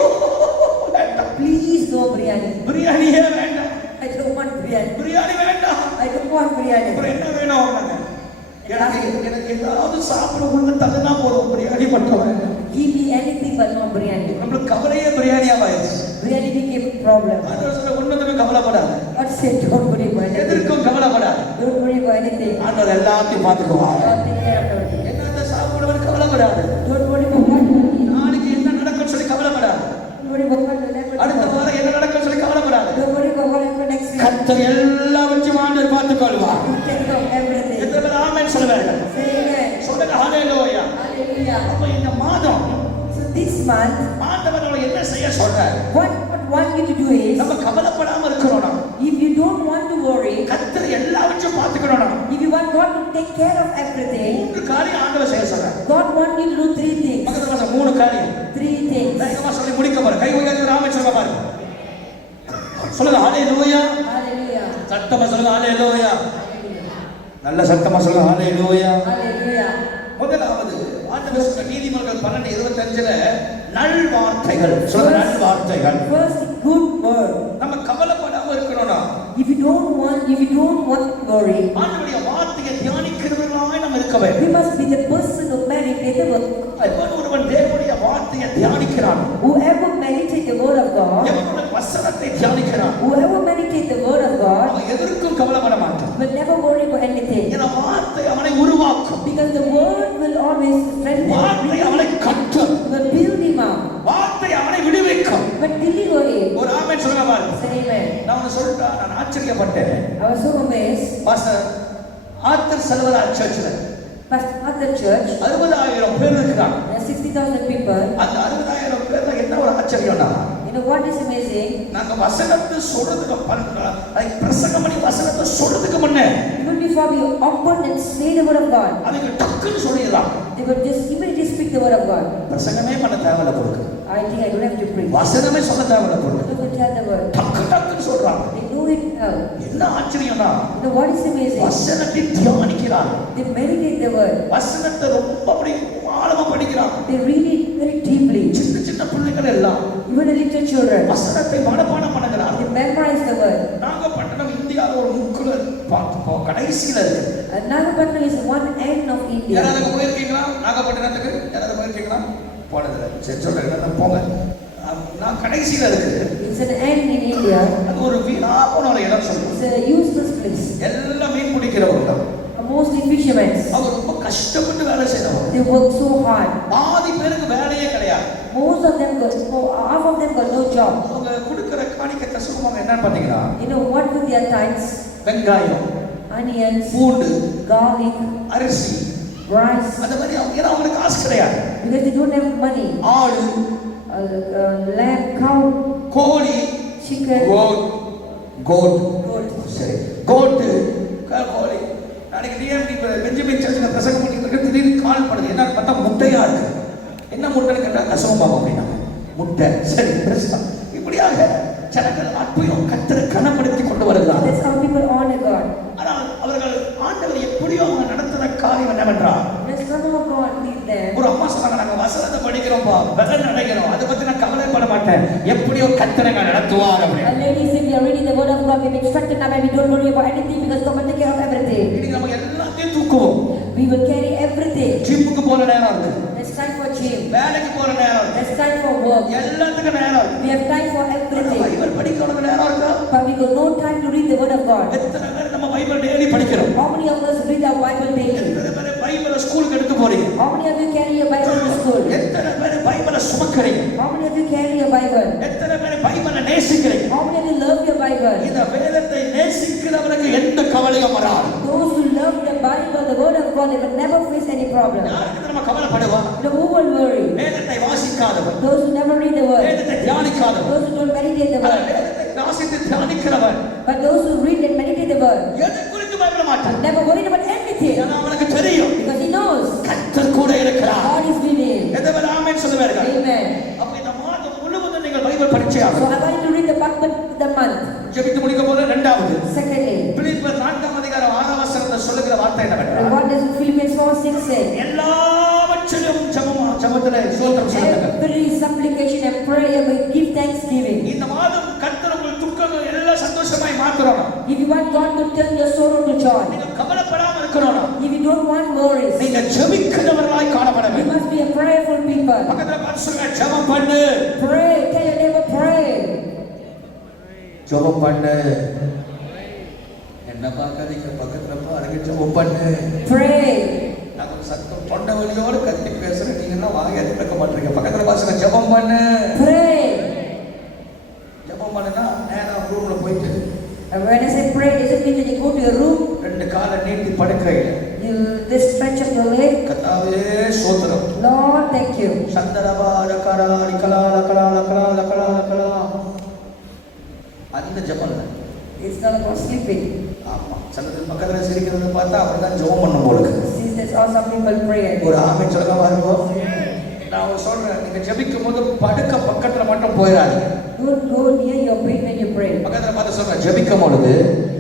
வேண்டாம், Please no biryani. பிரியாணியே வேண்டாம், I don't want biryani. Biryani வேண்டாம். I don't want biryani. அப்புறம் என்ன வேணும் அவங்க? எனக்கு ஏதாவது சாப்பிட ஒண்ணு தகுந்தா போதும், பிரியாணி மட்டும் வேண்டாம். Give me anything but not biryani. நம்மளுக்கு கவலையே பிரியாணியா ஆயிடுச்சு. Biryani became a problem. ஆண்டவர் சொல்ற ஒண்ணுத்துக்கும் கவலைப்படாத, God said, don't worry about anything. எதற்கும் கவலைப்படாத, Don't worry about anything. ஆண்டவர் எல்லாத்தையும் பார்த்துக்குவாங்க. God take care of everything. என்னத்த சாப்பிடுவது கவலைப்படாத, Don't worry about what you eat. நாளைக்கு என்ன நடக்கும்னு சொல்லி கவலைப்படாத. Don't worry about what will happen. அடுத்த வாரம் என்ன நடக்கும் சொல்லி கவலைப்படாது. Don't worry about what happened next week. கர்த்தர் எல்லாவற்றையும் ஆண்டவர் பார்த்துக் கொள்வார். You take care of everything. எத்தனை பேர் ஆமென் சொல்லுவார்கள்? Say amen. சொல்லுங்க ஹalleluya. Hallelujah. அப்ப இந்த மாதம் So this month, ஆண்டவர் நம்மளை என்ன செய்ய சொல்றார்? what want you to do is, நம்ம கவலைப்படாம இருக்கணும். if you don't want to worry, கர்த்தர் எல்லாவற்றையும் பார்த்துக்கணும். if you want God to take care of everything, மூன்று காரியம் ஆண்டவர் செய்ய சொல்றார். God want you to do 3 things. பக்கத்துல வாச மூணு காரியம். 3 things. வேகமா சொல்லி முடிக்க போறேன். கை உயர்த்தி ஆமென் சொல்லுங்க பாருங்க. சொல்லுங்க ஹalleluya. Hallelujah. சத்தமா சொல்லுங்க ஹalleluya. Hallelujah. நல்ல சத்தமா சொல்லுங்க ஹalleluya. Hallelujah. முதலாவது ஆண்டவர் சொன்ன நீதிமொழிகள் 12:25ல நல்வார்த்தைகள். சொல்லுங்க நல்வார்த்தைகள். First, good word. நம்ம கவலைப்படாம இருக்கணும்னா If you don't want to worry, ஆண்டவருடைய வார்த்தையை தியானிக்கிறவர்களாய் நம்ம இருக்க வேண்டும். we must be the person who meditate the word. எவன் ஒருவன் தேவனுடைய வார்த்தையை தியானிக்கிறான், Whoever meditate the word of God, எவனுடைய வசனத்தை தியானிக்கிறான், whoever meditate the word of God, அவன் எதற்கும் கவலைப்பட மாட்டான். will never worry about anything. ஏன்னா வார்த்தை அவனை உருவாக்கும். Because the word will always strengthen வார்த்தை him, அவனை கட்டும். will build him up, வார்த்தை அவனை விடுவிக்கும். but deliver him. ஒரு ஆமென் சொல்லுங்க பாருங்க. Say amen. நான் ஒன்னு சொல்லிட்டா நான் ஆச்சரியப்பட்டேன். I was so amazed. Pastor Arthur Selvaraj சர்ச்சில் Pastor at the church, 60,000 பேர் இருக்கிறாங்க. there are 60,000 people. அந்த 60,000 பேர்ல என்ன ஒரு ஆச்சரியம்னா, You know what is amazing? நாங்க வசனத்தை சொல்றதுக்கு பிரசங்கம் பண்ணி வசனத்தை சொல்றதுக்கு முன்னே Even before we open and say the word of God, அவங்க டக்குன்னு சொல்லிடலாம். they will just immediately speak the word of God. பிரசங்கமே பண்ண தேவையில்ல பொறுக்கு, I think I don't have to preach. வசனமே சொல்ல தேவையில்ல பொறுக்கு, They will tell the word. டக்குன்னு சொல்றாங்க. They know it now. என்ன ஆச்சரியம்னா, You know what is amazing? வசனத்தை தியானிக்கிறாங்க. They meditate the word. வசனத்தை ரொம்ப அப்படி ஆழமா படிக்கிறாங்க. They read it very deeply. சின்ன சின்ன பிள்ளைகள் எல்லாம் Even the little children, வசனத்தை மனப்பாடம் பண்ணுகிறாங்க. they memorize the word. Nagapattinam இந்தியாவில் ஒரு முக்குல பார்த்துப்போம், கடைசியில இருக்கு. Nagapattinam is one end of India. யாராவது போயிருக்கீங்களா நாகப்பட்டினத்துக்கு? யாராவது போயிருக்கீங்களா? போனதில்லை. சரி சொல்றேன், போங்க. நான் கடைசியில இருக்கு. It's an end in India. அது ஒரு வீணா போன ஒரு இடம் சொல்லுவோம். It's a useless place. எல்லாம் மீன் பிடிக்கிறவங்க, Mostly fishermen. அவங்க ரொம்ப கஷ்டப்பட்டு வேலை செய்யறவங்க. They work so hard. பாதி பேருக்கு வேலையே கிடையாது. Most of them got, half of them got no job. அவங்க கொடுக்கிற காணிக்கை சொல்லுவாங்க என்னன்னு பாத்தீங்கன்னா, You know what with their tithes? வெங்காயம், Onions, பூண்டு, garlic, அரிசி, rice. அந்த மாதிரி ஏன்னா அவங்களுக்கு காசு கிடையாது. Because they don't have money. ஆடு, Lamb, cow, கோழி, chicken, கோட், goat. சரி, கோட்டு, கோழி. நாளைக்கு டிஎம்டி பெஞ்சமின் சர்ச்சில் பிரசங்கம் பண்ணிட்டு இருக்க, திடீர்னு கால் பண்ணுது. என்னன்னு பார்த்தா முட்டையா இருக்கு. என்ன முட்டைன்னு கேட்டா கசவமாகும் அப்படின்னா முட்டை. சரி, பிரசங்கம் இப்படியாக ஜனங்கள் அற்புதம் கர்த்தரை கனப்படுத்தி கொண்டு வருகிறார். That's how people honor God. ஆனால் அவர்கள் ஆண்டவர் எப்படியோ அவங்க நடத்துற காரியம் என்னவென்றால், Let's somehow God lead them. ஒரு அம்மா சொன்னாங்க, நாங்க வசனத்தை படிக்கிறோம்ப்பா, பலன் அடைகிறோம், அதை பத்தி நான் கவலைப்பட மாட்டேன், எப்படியோ கர்த்தரை நடத்துவார் A அப்படின்னு. lady said we are reading the word of God, we are instructed now and we don't worry about anything because God will take care of everything. இன்னைக்கு நம்ம எல்லாத்தையும் தூக்குவோம். We will carry everything. ஜிம்முக்கு போற நேரம் இருக்கு, There's time for gym. வேலைக்கு போற நேரம் இருக்கு, There's time for work. எல்லாத்துக்கும் நேரம் இருக்கு. We have time for everything. Bible படிக்கிறவங்க நேரம் இருக்கா? But we got no time to read the word of God. எத்தனை பேர் நம்ம பைபிள் டெய்லி படிக்கிறோம்? How many of us read our Bible daily? எத்தனை பேர் பைபிளை ஸ்கூலுக்கு எடுத்து போறீங்க? How many of you carry your Bible to school? எத்தனை பேர் பைபிளை சுமக்கிறீங்க? How many of you carry your Bible? எத்தனை பேர் பைபிளை நேசிக்கிறீங்க? How many of you love your Bible? இந்த வேதத்தை நேசிக்கிறவனுக்கு எந்த கவலையும் வராது. Those who love the Bible, the word of God, they will never face any problem. யாருக்கு நம்ம கவலைப்படுவோம்? You know, who will worry? வேதத்தை வாசிக்காதவன், Those who never read the word. வேதத்தை தியானிக்காதவன், Those who don't meditate the word. வேதத்தை வாசித்து தியானிக்கிறவன் But those who read and meditate the word எதை குறித்து பயப்பட மாட்டான். never worried about anything ஏன்னா அவனுக்கு தெரியும் because he knows கர்த்தர் கூட இருக்கிறார். God is with him. எதை வேற ஆமென் சொல்லுவார்கள். Amen. அப்ப இந்த மாதம் முழுவதும் நீங்கள் பைபிள் படிச்சே So ஆகணும். I want you to read the Bible the month. ஜெபித்து முடிக்க போற இரண்டாவது Secondly, பிலிப்பியர் 4:6 சொல்லுகிற வார்த்தை என்னவென்றால், what does Philippians 4:6 say? எல்லாவற்றிலும் ஜெபத்திலே ஸ்தோத்திரம் சொல்லுங்கள். Every supplication and prayer we give thanksgiving. இந்த மாதம் கர்த்தர் உங்கள் துக்கங்கள் எல்லாம் சந்தோஷமாய் மாற்றணும். If you want God to turn your sorrow to joy, நீங்க கவலைப்படாம இருக்கணும். if you don't want worries, நீங்க ஜெபிக்கிறவர்களாய் காணப்பட you வேண்டும். must be a prayerful people. பக்கத்துல பார்த்து சொல்லுங்க, ஜெபம் பண்ணு. Pray, tell your neighbor pray. ஜெபம் பண்ணு. என்ன பார்க்காதீங்க, பக்கத்துல பாருங்க, ஜெபம் பண்ணு. Pray. நான் ஒரு சத்தம் தொண்டை வலியோடு கத்தி பேசுறேன், நீங்க என்ன வாங்க திறக்க மாட்டீங்க. பக்கத்துல பாருங்க, ஜெபம் பண்ணு. Pray. நீட்டி படுக்கையில் You this stretch of your leg. கர்த்தாவே ஸ்தோத்திரம். Lord, thank you. சந்தரபார கராரி கலால கலால கலால கலால கலா. அந்த ஜெபம் இல்ல. It's not about sleeping. ஆமா. சிலது பக்கத்துல சிரிக்கிறத பார்த்தா அப்படிதான் ஜெபம் பண்ணும் போல இருக்கு. See, that's how some people pray. ஒரு ஆமென் சொல்லுங்க பாருங்க. நான் சொல்றேன், நீங்க ஜெபிக்கும் போது படுக்க பக்கத்துல மட்டும் போயிடாதீங்க. Don't go near your bed when you pray. பக்கத்துல பார்த்து சொல்றேன், ஜெபிக்கும் பொழுது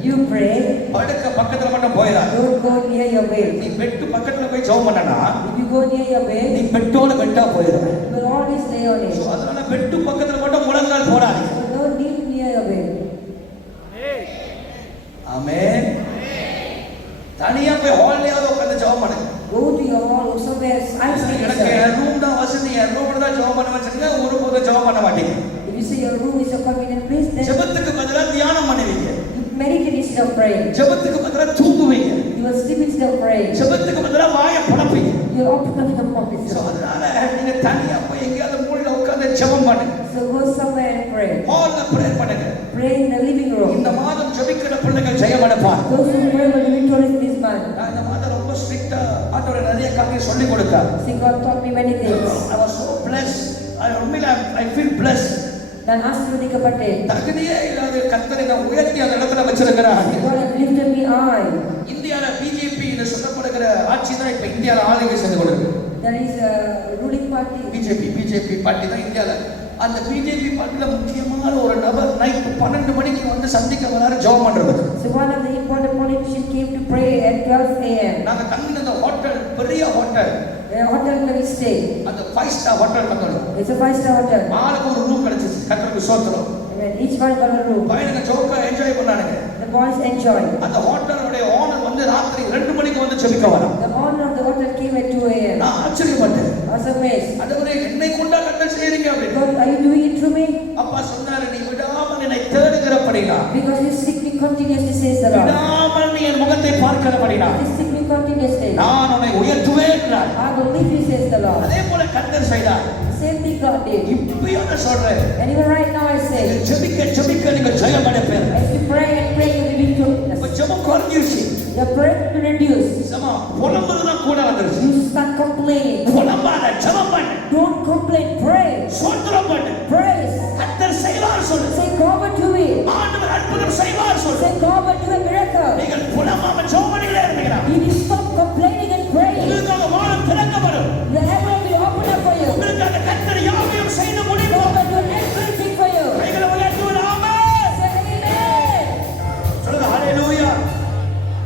You pray. படுக்க பக்கத்துல மட்டும் போயிடாத. Don't go near your bed. நீ பெட் பக்கத்துல போய் ஜெபம் பண்ணனா If you go near your bed, நீ பெட்டோட பெட்டா போயிடுவ. you will always lay on it. அதனால பெட் பக்கத்துல மட்டும் முழங்கால் போடாதீங்க. So don't kneel near your bed. ஆமென். தனியா போய் ஹால்லையாவது உட்கார்ந்து ஜெபம் பண்ணுங்க. Go to your hall or somewhere. I say எனக்கு என் ரூம் தான் வசதி, என் ரூம்ல தான் ஜெபம் பண்ண வச்சிருங்க, ஒருபோதும் ஜெபம் பண்ண மாட்டீங்க. If you say your room is a convenient place, then ஜெபத்துக்கு பதிலா தியானம் பண்ணுவீங்க. you meditate instead of praying. ஜெபத்துக்கு பதிலா தூங்குவீங்க. You will sleep instead of praying. ஜெபத்துக்கு பதிலா வாயை புடப்பீங்க. You open the mouth. So அதனால நீங்க தனியா போய் எங்கயாவது மூலையில உட்கார்ந்து ஜெபம் பண்ணுங்க. So go somewhere and pray. ஹால்ல பிரேயர் பண்ணுங்க. Pray in the living room. இந்த மாதம் ஜெபிக்கிற பிள்ளைகள் ஜெயம் அடைப்பார். Those who pray will be victorious this month. நான் இந்த மாதம் ரொம்ப ஸ்ட்ரிக்ட்டா ஆண்டவர் நிறைய காரியங்களை சொல்லி கொடுத்தார். See, God taught me many things. I was so blessed. I feel blessed. நான் ஆசீர்வதிக்கப்பட்டேன். தகுதியே இல்லாத கர்த்தரை நான் உயர்த்தி அந்த இடத்துல வச்சிருக்கிறார். God has lifted me high. இந்தியால பிஜேபி என்று சொல்லப்படுகிற ஆட்சி தான் இப்ப இந்தியால ஆளுகை செய்து கொண்டிருக்கு. There is a ruling party. BJP party தான் இந்தியால. அந்த பிஜேபி பார்ட்டில முக்கியமான ஒரு நபர் நைட் 12 மணிக்கு வந்து சந்திக்க வராரு ஜெபம் பண்றதுக்கு. So one of the important politicians came to pray at 12 a.m. நாங்க தங்கின அந்த ஹோட்டல் பெரிய hotel. A hotel where we stay. அந்த 5 ஸ்டார் ஹோட்டல் தங்கணும். It's a 5-star hotel. ஆளுக்கு ஒரு ரூம் கிடைச்சிச்சு. கர்த்தருக்கு ஸ்தோத்திரம். And each one got a room. பையனுங்க ஜோக்கா என்ஜாய் பண்ணானுங்க. The boys enjoy. அந்த ஹோட்டலுடைய ஓனர் வந்து ராத்திரி 2 மணிக்கு வந்து ஜெபிக்க வரான். The owner of the hotel came at 2 a.m. நான் ஆச்சரியப்பட்டேன். I was amazed. ஆண்டவரே என்னை கொண்டா கர்த்தர் செய்றீங்க அப்படின்னு. God, are you doing it through me? அப்பா சொன்னாரு, நீ விடாமல் என்னை தேடுகிறபடினா, Because you seek me continuously, says the Lord. விடாமல் நீ என் முகத்தை பார்க்கிறபடினா, You seek me continuously. நான் உன்னை உயர்த்துவேன் என்றார். I will lift you, says the Lord. அதே போல கர்த்தர் செய்தார். Same thing God did. இப்பயும் நான் சொல்றேன், And even right now I say, ஜெபிக்க நீங்க ஜெயம் அடைப்பீங்க. as you pray and pray, you will be victorious. இப்ப ஜெபம் குறைஞ்சிருச்சு. Your prayer will reduce. சமா புலம்புறதுதான் கூட வந்துருச்சு. You start complaining. புலம்பாத ஜெபம் பண்ணு. Don't complain. Pray. ஸ்தோத்திரம் பண்ணு. Praise. கர்த்தர் செய்வார் சொல்லு. Say God will do it. ஆண்டவர் அற்புதம் செய்வார் சொல்லு. Say God will do a miracle. நீங்கள் புலம்பாம ஜெபம் பண்ணிட்டே இருந்தீங்கன்னா, If you stop complaining and praying, உங்களுக்காக வானம் திறக்கப்படும். the heaven will be opened up for you. உங்களுக்காக கர்த்தர் யாவையும் செய்து முடிப்பார். God will do everything for you. கைகளை உயர்த்துவோம். ஆமென். Say amen. சொல்லுங்க ஹalleluya.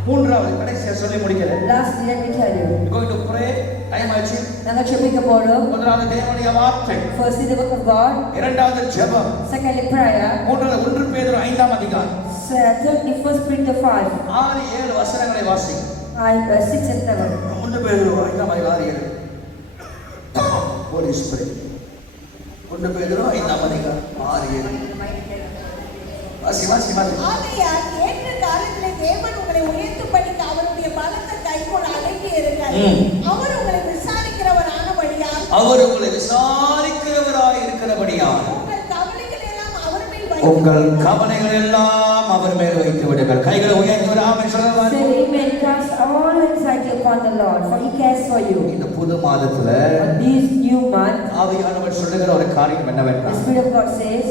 மூன்றாவது கடைசியா சொல்லி முடிக்கிறேன். Lastly, let me tell you. going to pray. Time ஆச்சு. நாங்க ஜெபிக்க போறோம். முதலாவது தேவனுடைய வார்த்தை. Firstly, the word of God. இரண்டாவது ஜெபம். Secondly, prayer. மூன்றாவது 1 பேதுரு 5ஆம் அதிகாரம். Thirdly, 1 Peter 5. 6 7 வசனங்களை வாசி. 6 and 7. 1 பேதுரு 5ஆம் அதிகாரம் 6 7. ஹோலி ஸ்பிரிட். 1 பேதுரு 5ஆம் அதிகாரம் 6 7. வாசி. ஆகையால் ஏற்ற காலத்திலே தேவன் உங்களை உயர்த்தும்படிக்கு அவருடைய பலத்த கைக்கோள் அடங்கி இருங்கள். அவர் உங்களை விசாரிக்கிறவரானபடியால் உங்கள் கவலைகள் எல்லாம் அவர் மேல் வைத்து விடுங்கள். கைகளை உயர்த்தி ஆமென் சொல்லுங்க. Say amen. Cast all anxiety upon the Lord, for He cares for you. இந்த புது மாதத்துல On this new month, ஆவியானவர் சொல்லுகிற ஒரு காரியம் the என்னவென்றால், Spirit of God says,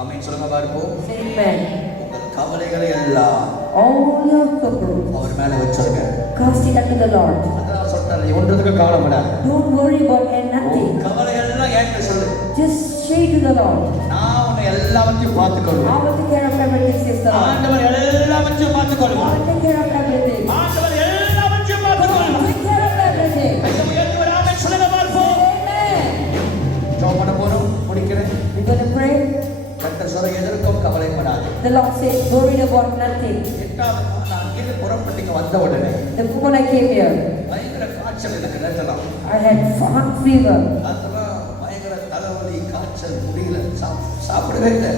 ஆமென் சொல்லுங்க பார்ப்போம். say amen. உங்கள் கவலைகளை எல்லாம் All your troubles, அவர் மேல வச்சிருங்க. cast it unto the Lord. அதான் சொல்றாரு, ஒன்றுக்கு கவலைப்படாத. Don't worry about nothing. கவலைகள் எல்லாம் ஏன்ட்ட சொல்லு. Just say to the Lord, நான் உன்னை எல்லாவற்றையும் பார்த்துக்கொள்வேன். I will take care of everything, says the Lord. ஆண்டவர் எல்லாவற்றையும் I பார்த்துக்கொள்வார். will take care of everything. ஆண்டவர் எல்லாவற்றையும் பார்த்துக்கொள்வார். Take care of everything. கைகளை உயர்த்தி ஆமென் சொல்லுங்க பார்ப்போம். Amen. ஜெபம் பண்ண போறோம். முடிக்கிறேன். We're going to pray. கர்த்தர் சொல்ற எதற்கும் கவலைப்படாத. The Lord says, worry about nothing. எட்டாவது நான் அங்கிருந்து புறப்பட்டு வந்த உடனே The moment I came here, பயங்கர காய்ச்சல் எனக்கு நேற்றலாம். I had hot fever. அதெல்லாம் பயங்கர தலைவலி, காய்ச்சல், முடியல, சாப்பிடவே இல்லை.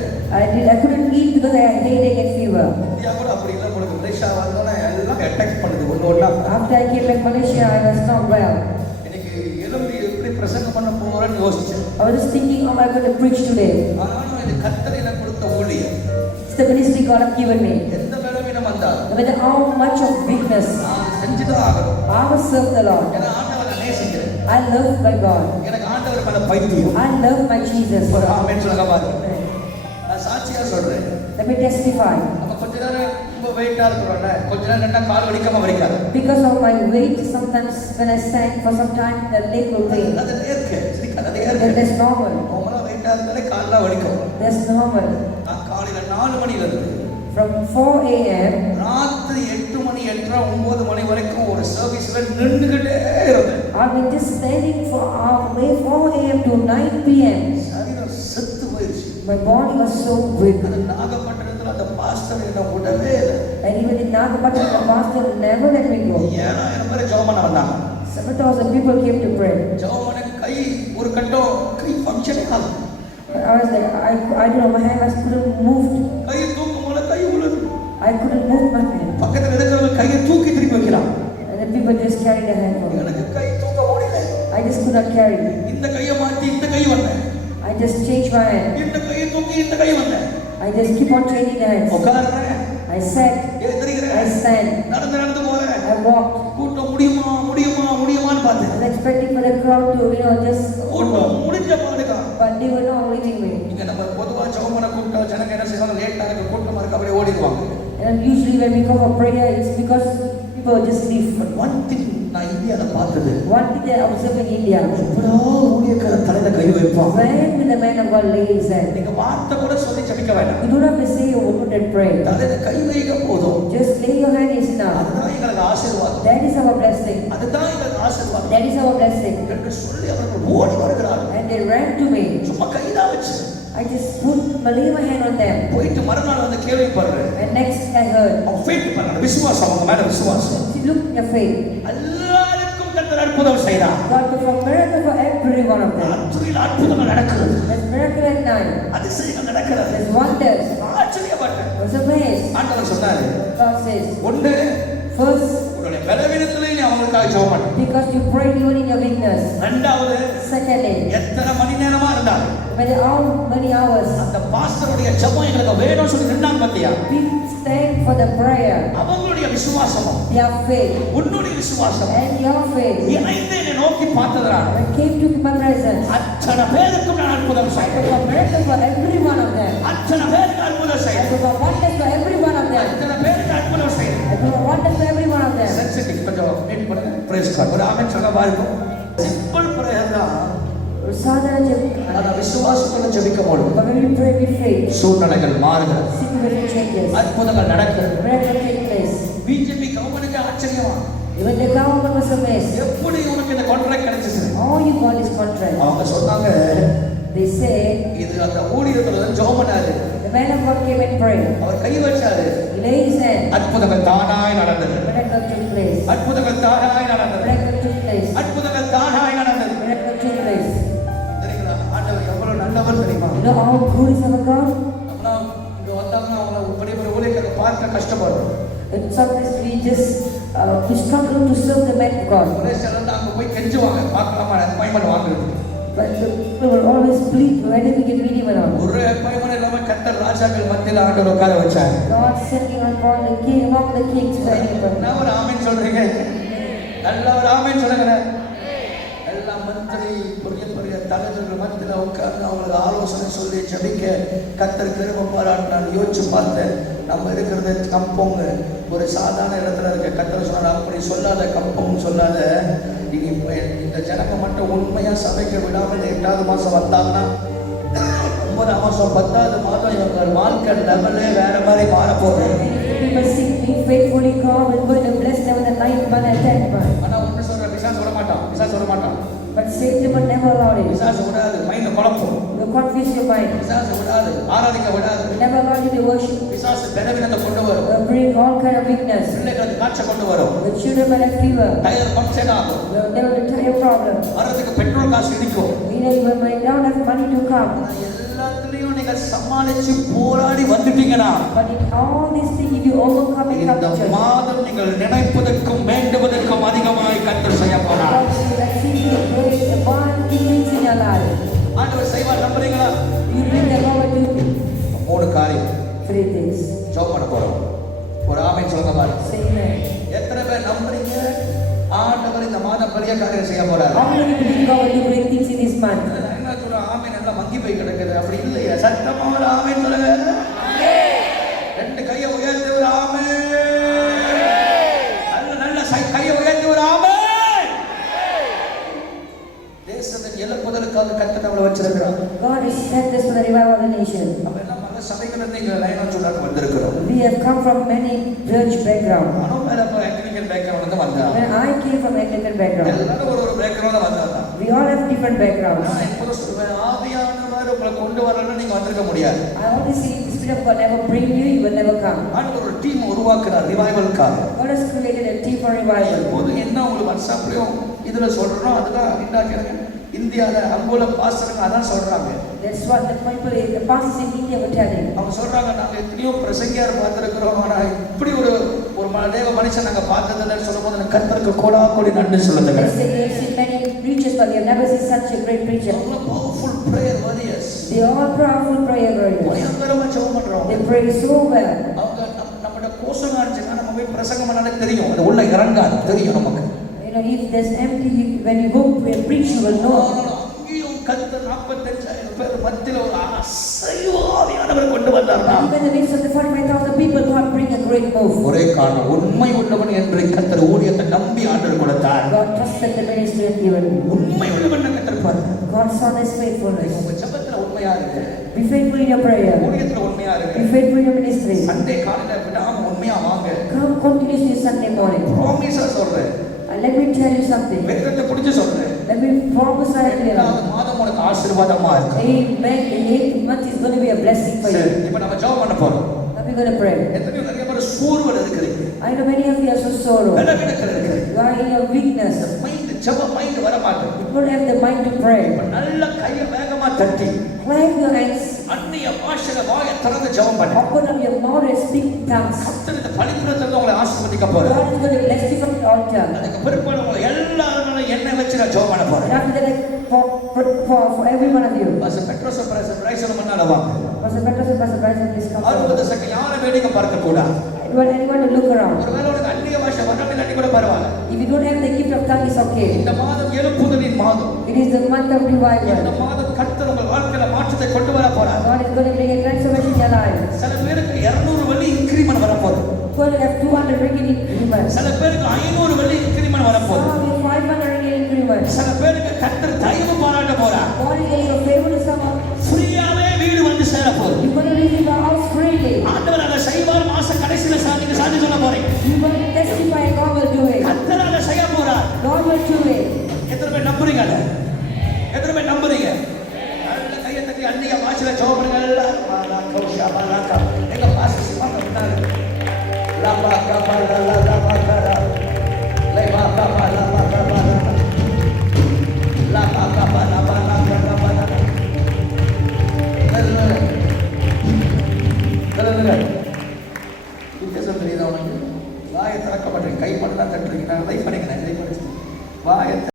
I couldn't eat because I had headache and fever. India கூட அப்படி இல்லை. உங்களுக்கு மலேசியா வந்தோன்னா எல்லாம் அட்டாக் பண்ணுது ஒன்று ஒன்றா. After I came back Malaysia, I was not well. எனக்கு எலும்பி எப்படி பிரசங்கம் பண்ண போறேன்னு யோசிச்சேன். I was just thinking, how am I going to preach today? ஆனாலும் இது கர்த்தர் எனக்கு கொடுத்த ஊழியம். It's the ministry God has given me. எந்த பலவீனம் வந்தா கூடாது. with how much of weakness, நான் செஞ்சுதான் ஆகணும். I will serve the Lord. ஏன்னா ஆண்டவரை நான் நேசிக்கிறேன். I love my God. எனக்கு ஆண்டவர் மேல பைத்தியம். I love my Jesus. ஒரு ஆமென் சொல்லுங்க பாருங்க. நான் சாட்சியா சொல்றேன். Let me testify. நம்ம கொஞ்ச நேரம் ரொம்ப வெயிட்டா இருக்கிறோம்ல, கொஞ்ச நேரம் நின்னா கால் வலிக்காம வலிக்காது. Because of my weight, sometimes when I stand for some time, the leg will pain. அது நேர்க்கு. அது நேர்க்கு. That's normal. ரொம்ப வெயிட்டா இருந்தாலே கால்லாம் வலிக்கும். That's normal. நான் காலையில 4 மணில இருந்து From 4 a.m. ராத்திரி 8 மணி 8:30 9 மணி வரைக்கும் ஒரு சர்வீஸ்ல நின்னுகிட்டே இருந்தேன். I've been just standing for 4 a.m. to 9 p.m. சரீரம் செத்து போயிடுச்சு. My body was so weak. அது நாகப்பட்டினத்துல அந்த பாஸ்டர் என்ன விடவே இல்லை. And even in Nagapattinam, the pastor never let me go. 7000 பேர் ஜெபம் பண்ண வந்தாங்க. 7,000 people came to pray. ஜெபம் பண்ண கை ஒரு கட்டம் கை ஃபங்க்ஷன் ஆகல. I was like, I don't know, my hands couldn't move. கை தூக்கும் போல கை உழுது. I couldn't move my hand. பக்கத்துல இருக்கிறவங்க கையை தூக்கி திருப்பி வைக்கிறான். And the people just carried the hand for me. எனக்கு கை தூக்க முடியல. I just could not carry it. இந்த கையை மாத்தி இந்த கை வந்தேன். I just changed my hand. இந்த கையை தூக்கி இந்த கை வந்தேன். I just keep on changing the hands. உட்கார்றேன். I sat. எந்திரிக்கிறேன். I stand. நடந்து போறேன். I walked. கூட்டம் முடியுமான்னு பார்த்தேன். I was expecting for the crowd to, just கூட்டம் முடிஞ்ச பாடுகா. but they were not leaving me. இங்க நம்ம பொதுவா ஜெபம் பண்ண கூப்பிட்டா ஜனங்க என்ன செய்வாங்க, லேட்டா இருக்க கூட்டமா இருக்க அப்படியே ஓடிடுவாங்க. And usually when we go for prayer, it's because people just leave. But one thing நான் இந்தியால பார்த்தது, One thing that I observed in India, எப்படா ஊழியக்கார தலையில கை வைப்பான். when will the man of God lay his hand? நீங்க வார்த்தை கூட சொல்லி ஜெபிக்க வேண்டாம். You don't have to say a word and pray. தலையில கை வைக்க போதும். Just lay your hand is enough. அதுதான் எங்களுக்கு ஆசீர்வாதம். That is our blessing. அதுதான் எங்களுக்கு ஆசீர்வாதம். That is our blessing. என்று சொல்லி அவர்கள் ஓடி வருகிறார்கள். And they ran to me. சும்மா கைதான் வச்சு I just lay my hand on them. போயிட்டு மறுநாள் வந்து கேள்விப்படுறேன். And next I heard, அவங்க ஃபேத் பண்ணாங்க, விசுவாசம், அவங்க மேல விசுவாசம். see, look at your faith. எல்லாருக்கும் கர்த்தர் அற்புதம் செய்தார். God performed miracle for every one of them. ராத்திரியில் அற்புதங்கள் நடக்கிறது. There's miracle at night. அதிசயங்கள் நடக்கிறது. There's wonders. ஆச்சரியப்பட்டேன். I was amazed. ஆண்டவர் சொன்னாரு, God says, ஒன்று first, உங்களுடைய பலவீனத்திலே நீ அவங்களுக்காக ஜெபம் பண்ணு. because you prayed even in your weakness. இரண்டாவது, Secondly, எத்தனை மணி நேரமா இருந்தாலும் how many hours அந்த பாஸ்டருடைய ஜெபம் எங்களுக்கு வேணும்னு சொல்லி நின்னாங்க பாத்தியா, people stand for the prayer, அவங்களுடைய விசுவாசமும் their faith உன்னுடைய விசுவாசம் and your faith இணைந்து என்னை நோக்கி பார்த்ததுனால and came to my presence. அத்தனை பேருக்கும் நான் அற்புதம் I செய்தேன். performed miracle for every one of them. அத்தனை பேருக்கு அற்புதம் I செய்தேன். performed wonders for every one of them. அத்தனை பேருக்கு அற்புதம் செய்தேன். I performed wonders for every one of them. Sensitive கொஞ்சம் மீட் பண்ணுங்க. Praise God. ஒரு ஆமென் சொல்ல பாருங்க. சிம்பிள் பிரேயர் தான். Sadhana jab, ஆனா விசுவாசத்தோட ஜெபிக்கும் பொழுது but when we pray with faith, சூழ்நிலைகள் மாறுகிறது, situation changes, அற்புதங்கள் நடக்கிறது. miracle take place. பிஜேபி கவர்மெண்ட்டுக்கு ஆச்சரியமா, Even the government was amazed. எப்படி உனக்கு இந்த கான்ட்ராக்ட் கிடைச்சிச்சு? All you got is contract. அவங்க சொன்னாங்க, They say, இது அந்த ஊழியத்துல ஜெபம் பண்ணாரு, the man of God came and prayed. அவர் கை வச்சாரு, He laid his hand. அற்புதங்கள் தானாய் நடந்தது. Miracle took place. அற்புதங்கள் தானாய் நடந்தது. Miracle took place. அற்புதங்கள் தானாய் நடந்தது. Miracle took place. தெரியுங்களா? ஆண்டவர் எவ்வளவு நல்லவர் தெரியுமா? You know how good is our God? நம்மளாம் இங்க வந்தாங்கன்னா அவங்கள பெரிய பெரிய ஊழியர்களை பார்க்க கஷ்டப்படுறோம். And sometimes we struggle to serve the man of God. மலேசியால இருந்து அங்க போய் கெஞ்சுவாங்க, பார்க்கலாமா அப்பாயின்மெண்ட் வாங்குறது. But the people will always plead whether we can meet him or not. ஒரு அப்பாயின்மெண்ட் இல்லாம கர்த்தர் ராஜாக்கள் மத்தியில ஆண்டவர் உட்கார வச்சார். God sending upon the king among the kings for anyone. என்ன ஒரு ஆமென் சொல்றீங்க? நல்ல ஒரு ஆமென் சொல்லுங்க. எல்லா மந்திரி பெரிய பெரிய தலைவர்கள் மத்தியில உட்கார்ந்து அவங்களுக்கு ஆலோசனை சொல்லி ஜெபிக்க கர்த்தர் கிருபை பாராட்டினார். யோசிச்சு பார்த்தேன், நம்ம இருக்கிறது கம்பங்க, ஒரு சாதாரண இடத்துல இருக்க. கர்த்தர் சொன்னார், அப்படி சொல்லாத, கம்பம் சொல்லாத, இந்த ஜனங்க மட்டும் உண்மையா சபைக்கு விடாமல் 8வது மாசம் வந்தாங்கன்னா 9ஆம் மாசம் 10வது மாதம் இவங்க வாழ்க்கை லெவலே வேற மாதிரி மாற போகுது. People seek me faithfully, God will go and bless them in the 9th month and 10th month. ஆனா ஒன்று சொல்ற, பிசாசு விட மாட்டான், பிசாசு விட மாட்டான். But Satan will never allow it. பிசாசு விடாது, மைண்ட குழப்பம். You confuse your mind. பிசாசு விடாது, ஆராதிக்க விடாது. Never allow you to worship. பிசாசு பலவீனத்தை கொண்டு வரும், Will bring all kind of weakness. பிள்ளைகளுக்கு காய்ச்சல் கொண்டு வரும், The children will have fever. Tyre puncture ஆகும், There will be tire problem. வரதுக்கு பெட்ரோல் காசு இடிக்கும். You might not have money to come. எல்லாத்துலயும் நீங்க சமாளிச்சு போராடி வந்துட்டீங்கன்னா, But in all these things, if you overcome and come இந்த to church, மாதம் நீங்கள் நினைப்பதற்கும் வேண்டுவதற்கும் அதிகமாய் கர்த்தர் செய்ய போறார். God will exceedingly great and wonderful things in your life. ஆண்டவர் செய்வார், நம்புறீங்களா? You bring the Lord to 3 காரியம் 3 things. ஜெபம் பண்ண போறோம். ஒரு ஆமென் சொல்லுங்க பாருங்க. Say amen. எத்தனை பேர் நம்புறீங்க ஆண்டவர் இந்த மாதம் பெரிய காரியம் செய்ய போறாரு? How many believe God will do great things in this month? நான் என்ன சொல்றேன், ஆமென் எல்லாம் மங்கி போய் கிடக்குது. அப்படி இல்லையா? சத்தமா ஒரு ஆமென் சொல்லுங்க. ரெண்டு கையை உயர்த்தி ஒரு ஆமென். நல்ல நல்ல கையை உயர்த்தி ஒரு ஆமென். தேசத்தை எழுப்புதலுக்காக கர்த்தர் நம்மளை வச்சிருக்கிறார். God has sent us for the revival of the nation. நம்ம எல்லாம் பல சபைகள் இருந்து லைனா சொல்றாங்க வந்திருக்கிறோம். We have come from many church background. நானும் மேல ஆங்கிலிக்கன் பேக்ரவுண்ட்ல இருந்து வந்தேன். When I came from Anglican background, எல்லாரும் ஒரு பேக்ரவுண்ட்ல வந்தாங்க. we all have different backgrounds. நான் எப்போதும் சொல்வேன், ஆவியானவர் உங்களை கொண்டு வரலன்னா நீங்க வந்திருக்க முடியாது. I always say, the Spirit of God never bring you, you will never come. ஆண்டவர் ஒரு team உருவாக்குறார் ரிவைவலுக்காக. God has created a team for revival. போது என்ன உங்களுக்கு வாட்ஸ்அப்லயும் இதுல சொல்றோம், அதுதான் இண்டாக்கிறாங்க. இந்தியால அங்கோல பாஸ்டருங்க அதான் சொல்றாங்க. That's what the people, the pastors in India were telling. அவங்க சொல்றாங்க, நாங்க எத்தனையோ பிரசங்கியார் பார்த்திருக்கிறோம், ஆனா இப்படி ஒரு தேவ மனுஷன் நாங்க பார்த்ததில்லைன்னு சொல்லும்போது எனக்கு கர்த்தருக்கு கோடா கோடி நன்றி சொல்லுங்க. They say they have seen many preachers, but they have never seen such a great preacher. Powerful prayer warriors. They are all powerful prayer warriors. பயங்கரமா ஜெபம் பண்றோம். They pray so well. அவங்க நம்மட கோசமா இருந்துச்சுன்னா நம்ம போய் பிரசங்கம் பண்ணாலே தெரியும், அது உள்ள இறங்காது, தெரியும் நமக்கு. You know, if there's empty, when you go to a preach, you will know. அங்கேயும் கர்த்தர் 45,000 பேர் மத்தியில ஒரு அசைவாவியானவர் கொண்டு வந்தார்னா, Even in the midst of the 45,000 people, God bring a great move. ஒரே காரணம், உண்மை உள்ளவன் என்று கர்த்தர் ஊழியத்தை நம்பி ஆண்டவர் கொடுத்தார். God trusted the ministry and given. உண்மை உள்ளவன் கர்த்தர் பார்த்தார். God saw his faithfulness. உங்க ஜெபத்துல உண்மையா இருக்கு, Be faithful in your prayer. ஊழியத்துல உண்மையா இருக்கு, Be faithful in your ministry. Sunday காலையில விடாம உண்மையா வாங்க. Come continuously Sunday morning. ப்ராமிஸா சொல்றேன், Let me tell you something. வேதத்தை புடிச்சு சொல்றேன், Let me prophesy to you. இந்த மாதம் உனக்கு ஆசீர்வாதமா இருக்கு. Amen. The 8th month is going to be a blessing for you. இப்போ நம்ம ஜெபம் பண்ண போறோம். Now we're going to pray. எத்தனையோ நிறைய பேர் சோர்வுல இருக்கிறீங்க, I know many of you are so sorrow. பலவீனத்துல இருக்கிறீங்க. You are in your weakness. Mind ஜெப மைண்ட் வர மாட்டேங்குது. You don't have the mind to pray. நல்ல கையை வேகமா தட்டி Clap your hands. அந்நிய பாஷையில வாயை திறந்து ஜெபம் பண்ணு. Open up your mouth and speak tongues. கர்த்தர் இந்த பலிபீடத்துல உங்களை ஆசீர்வதிக்க போறார். God is going to bless you from the altar. அதுக்கு பிற்பாடு உங்களை எல்லாரும் எண்ணெய் வச்சு நான் ஜெபம் பண்ண போறேன். And after that, for every one of you. Pastor Petros praise முன்னால வாங்க. Pastor Petrus and Pastor Bryson, please come. 60 second யாரும் வேடிக்கை பார்க்க கூடாது. You want anyone to look around. ஒருவேளை உனக்கு அந்நிய பாஷை வரணும் இல்லாட்டி கூட பரவாயில்ல. If you don't have the gift of tongue, it's okay. இந்த மாதம் எழுப்புதலின் மாதம். It is the month of இந்த revival. மாதம் கர்த்தர் உங்கள் வாழ்க்கையில மாற்றத்தை கொண்டு வர போறார். God is going to bring a transformation in your life. சில பேருக்கு 200 வெள்ளி இன்கிரிமென்ட் வர போகுது. God will have 200 ringgit increment. சில பேருக்கு 500 வெள்ளி இன்கிரிமென்ட் வர போகுது. Some will 500 ringgit increment. சில பேருக்கு கர்த்தர் தயவு பாராட்ட போறார். God is going to favor to someone. ஃப்ரீயாவே வீடு வந்து சேர போகுது. You're going to receive a house freely. ஆண்டவர் அதை செய்வார். மாச கடைசியில நீங்க சாட்சி சொல்ல போறீங்க. You're going to testify and God will do it. கர்த்தர் அதை செய்ய போறார். God will do it. எத்தனை பேர் நம்புறீங்க? எத்தனை பேர் நம்புறீங்க? நல்ல கையை தட்டி அந்நிய பாஷையில ஜெபம் பண்ணுங்க. எல்லாரும் வாலா பாலாக்கா எங்க பாஸ்டர் சிவாங்க வந்தாரு. லபா கபா லபா கரா லைபா கபா லபா கபா லபா கபா லபா கபா வித்தியாசம் தெரியுதா உனக்கு? வாயை திறக்க மாட்டேங்க, கை மட்டும் தான் தட்டுறீங்க. நான் லைஃப் பண்ணிக்கிறேன், லைஃப் பண்ணிச்சு வாயை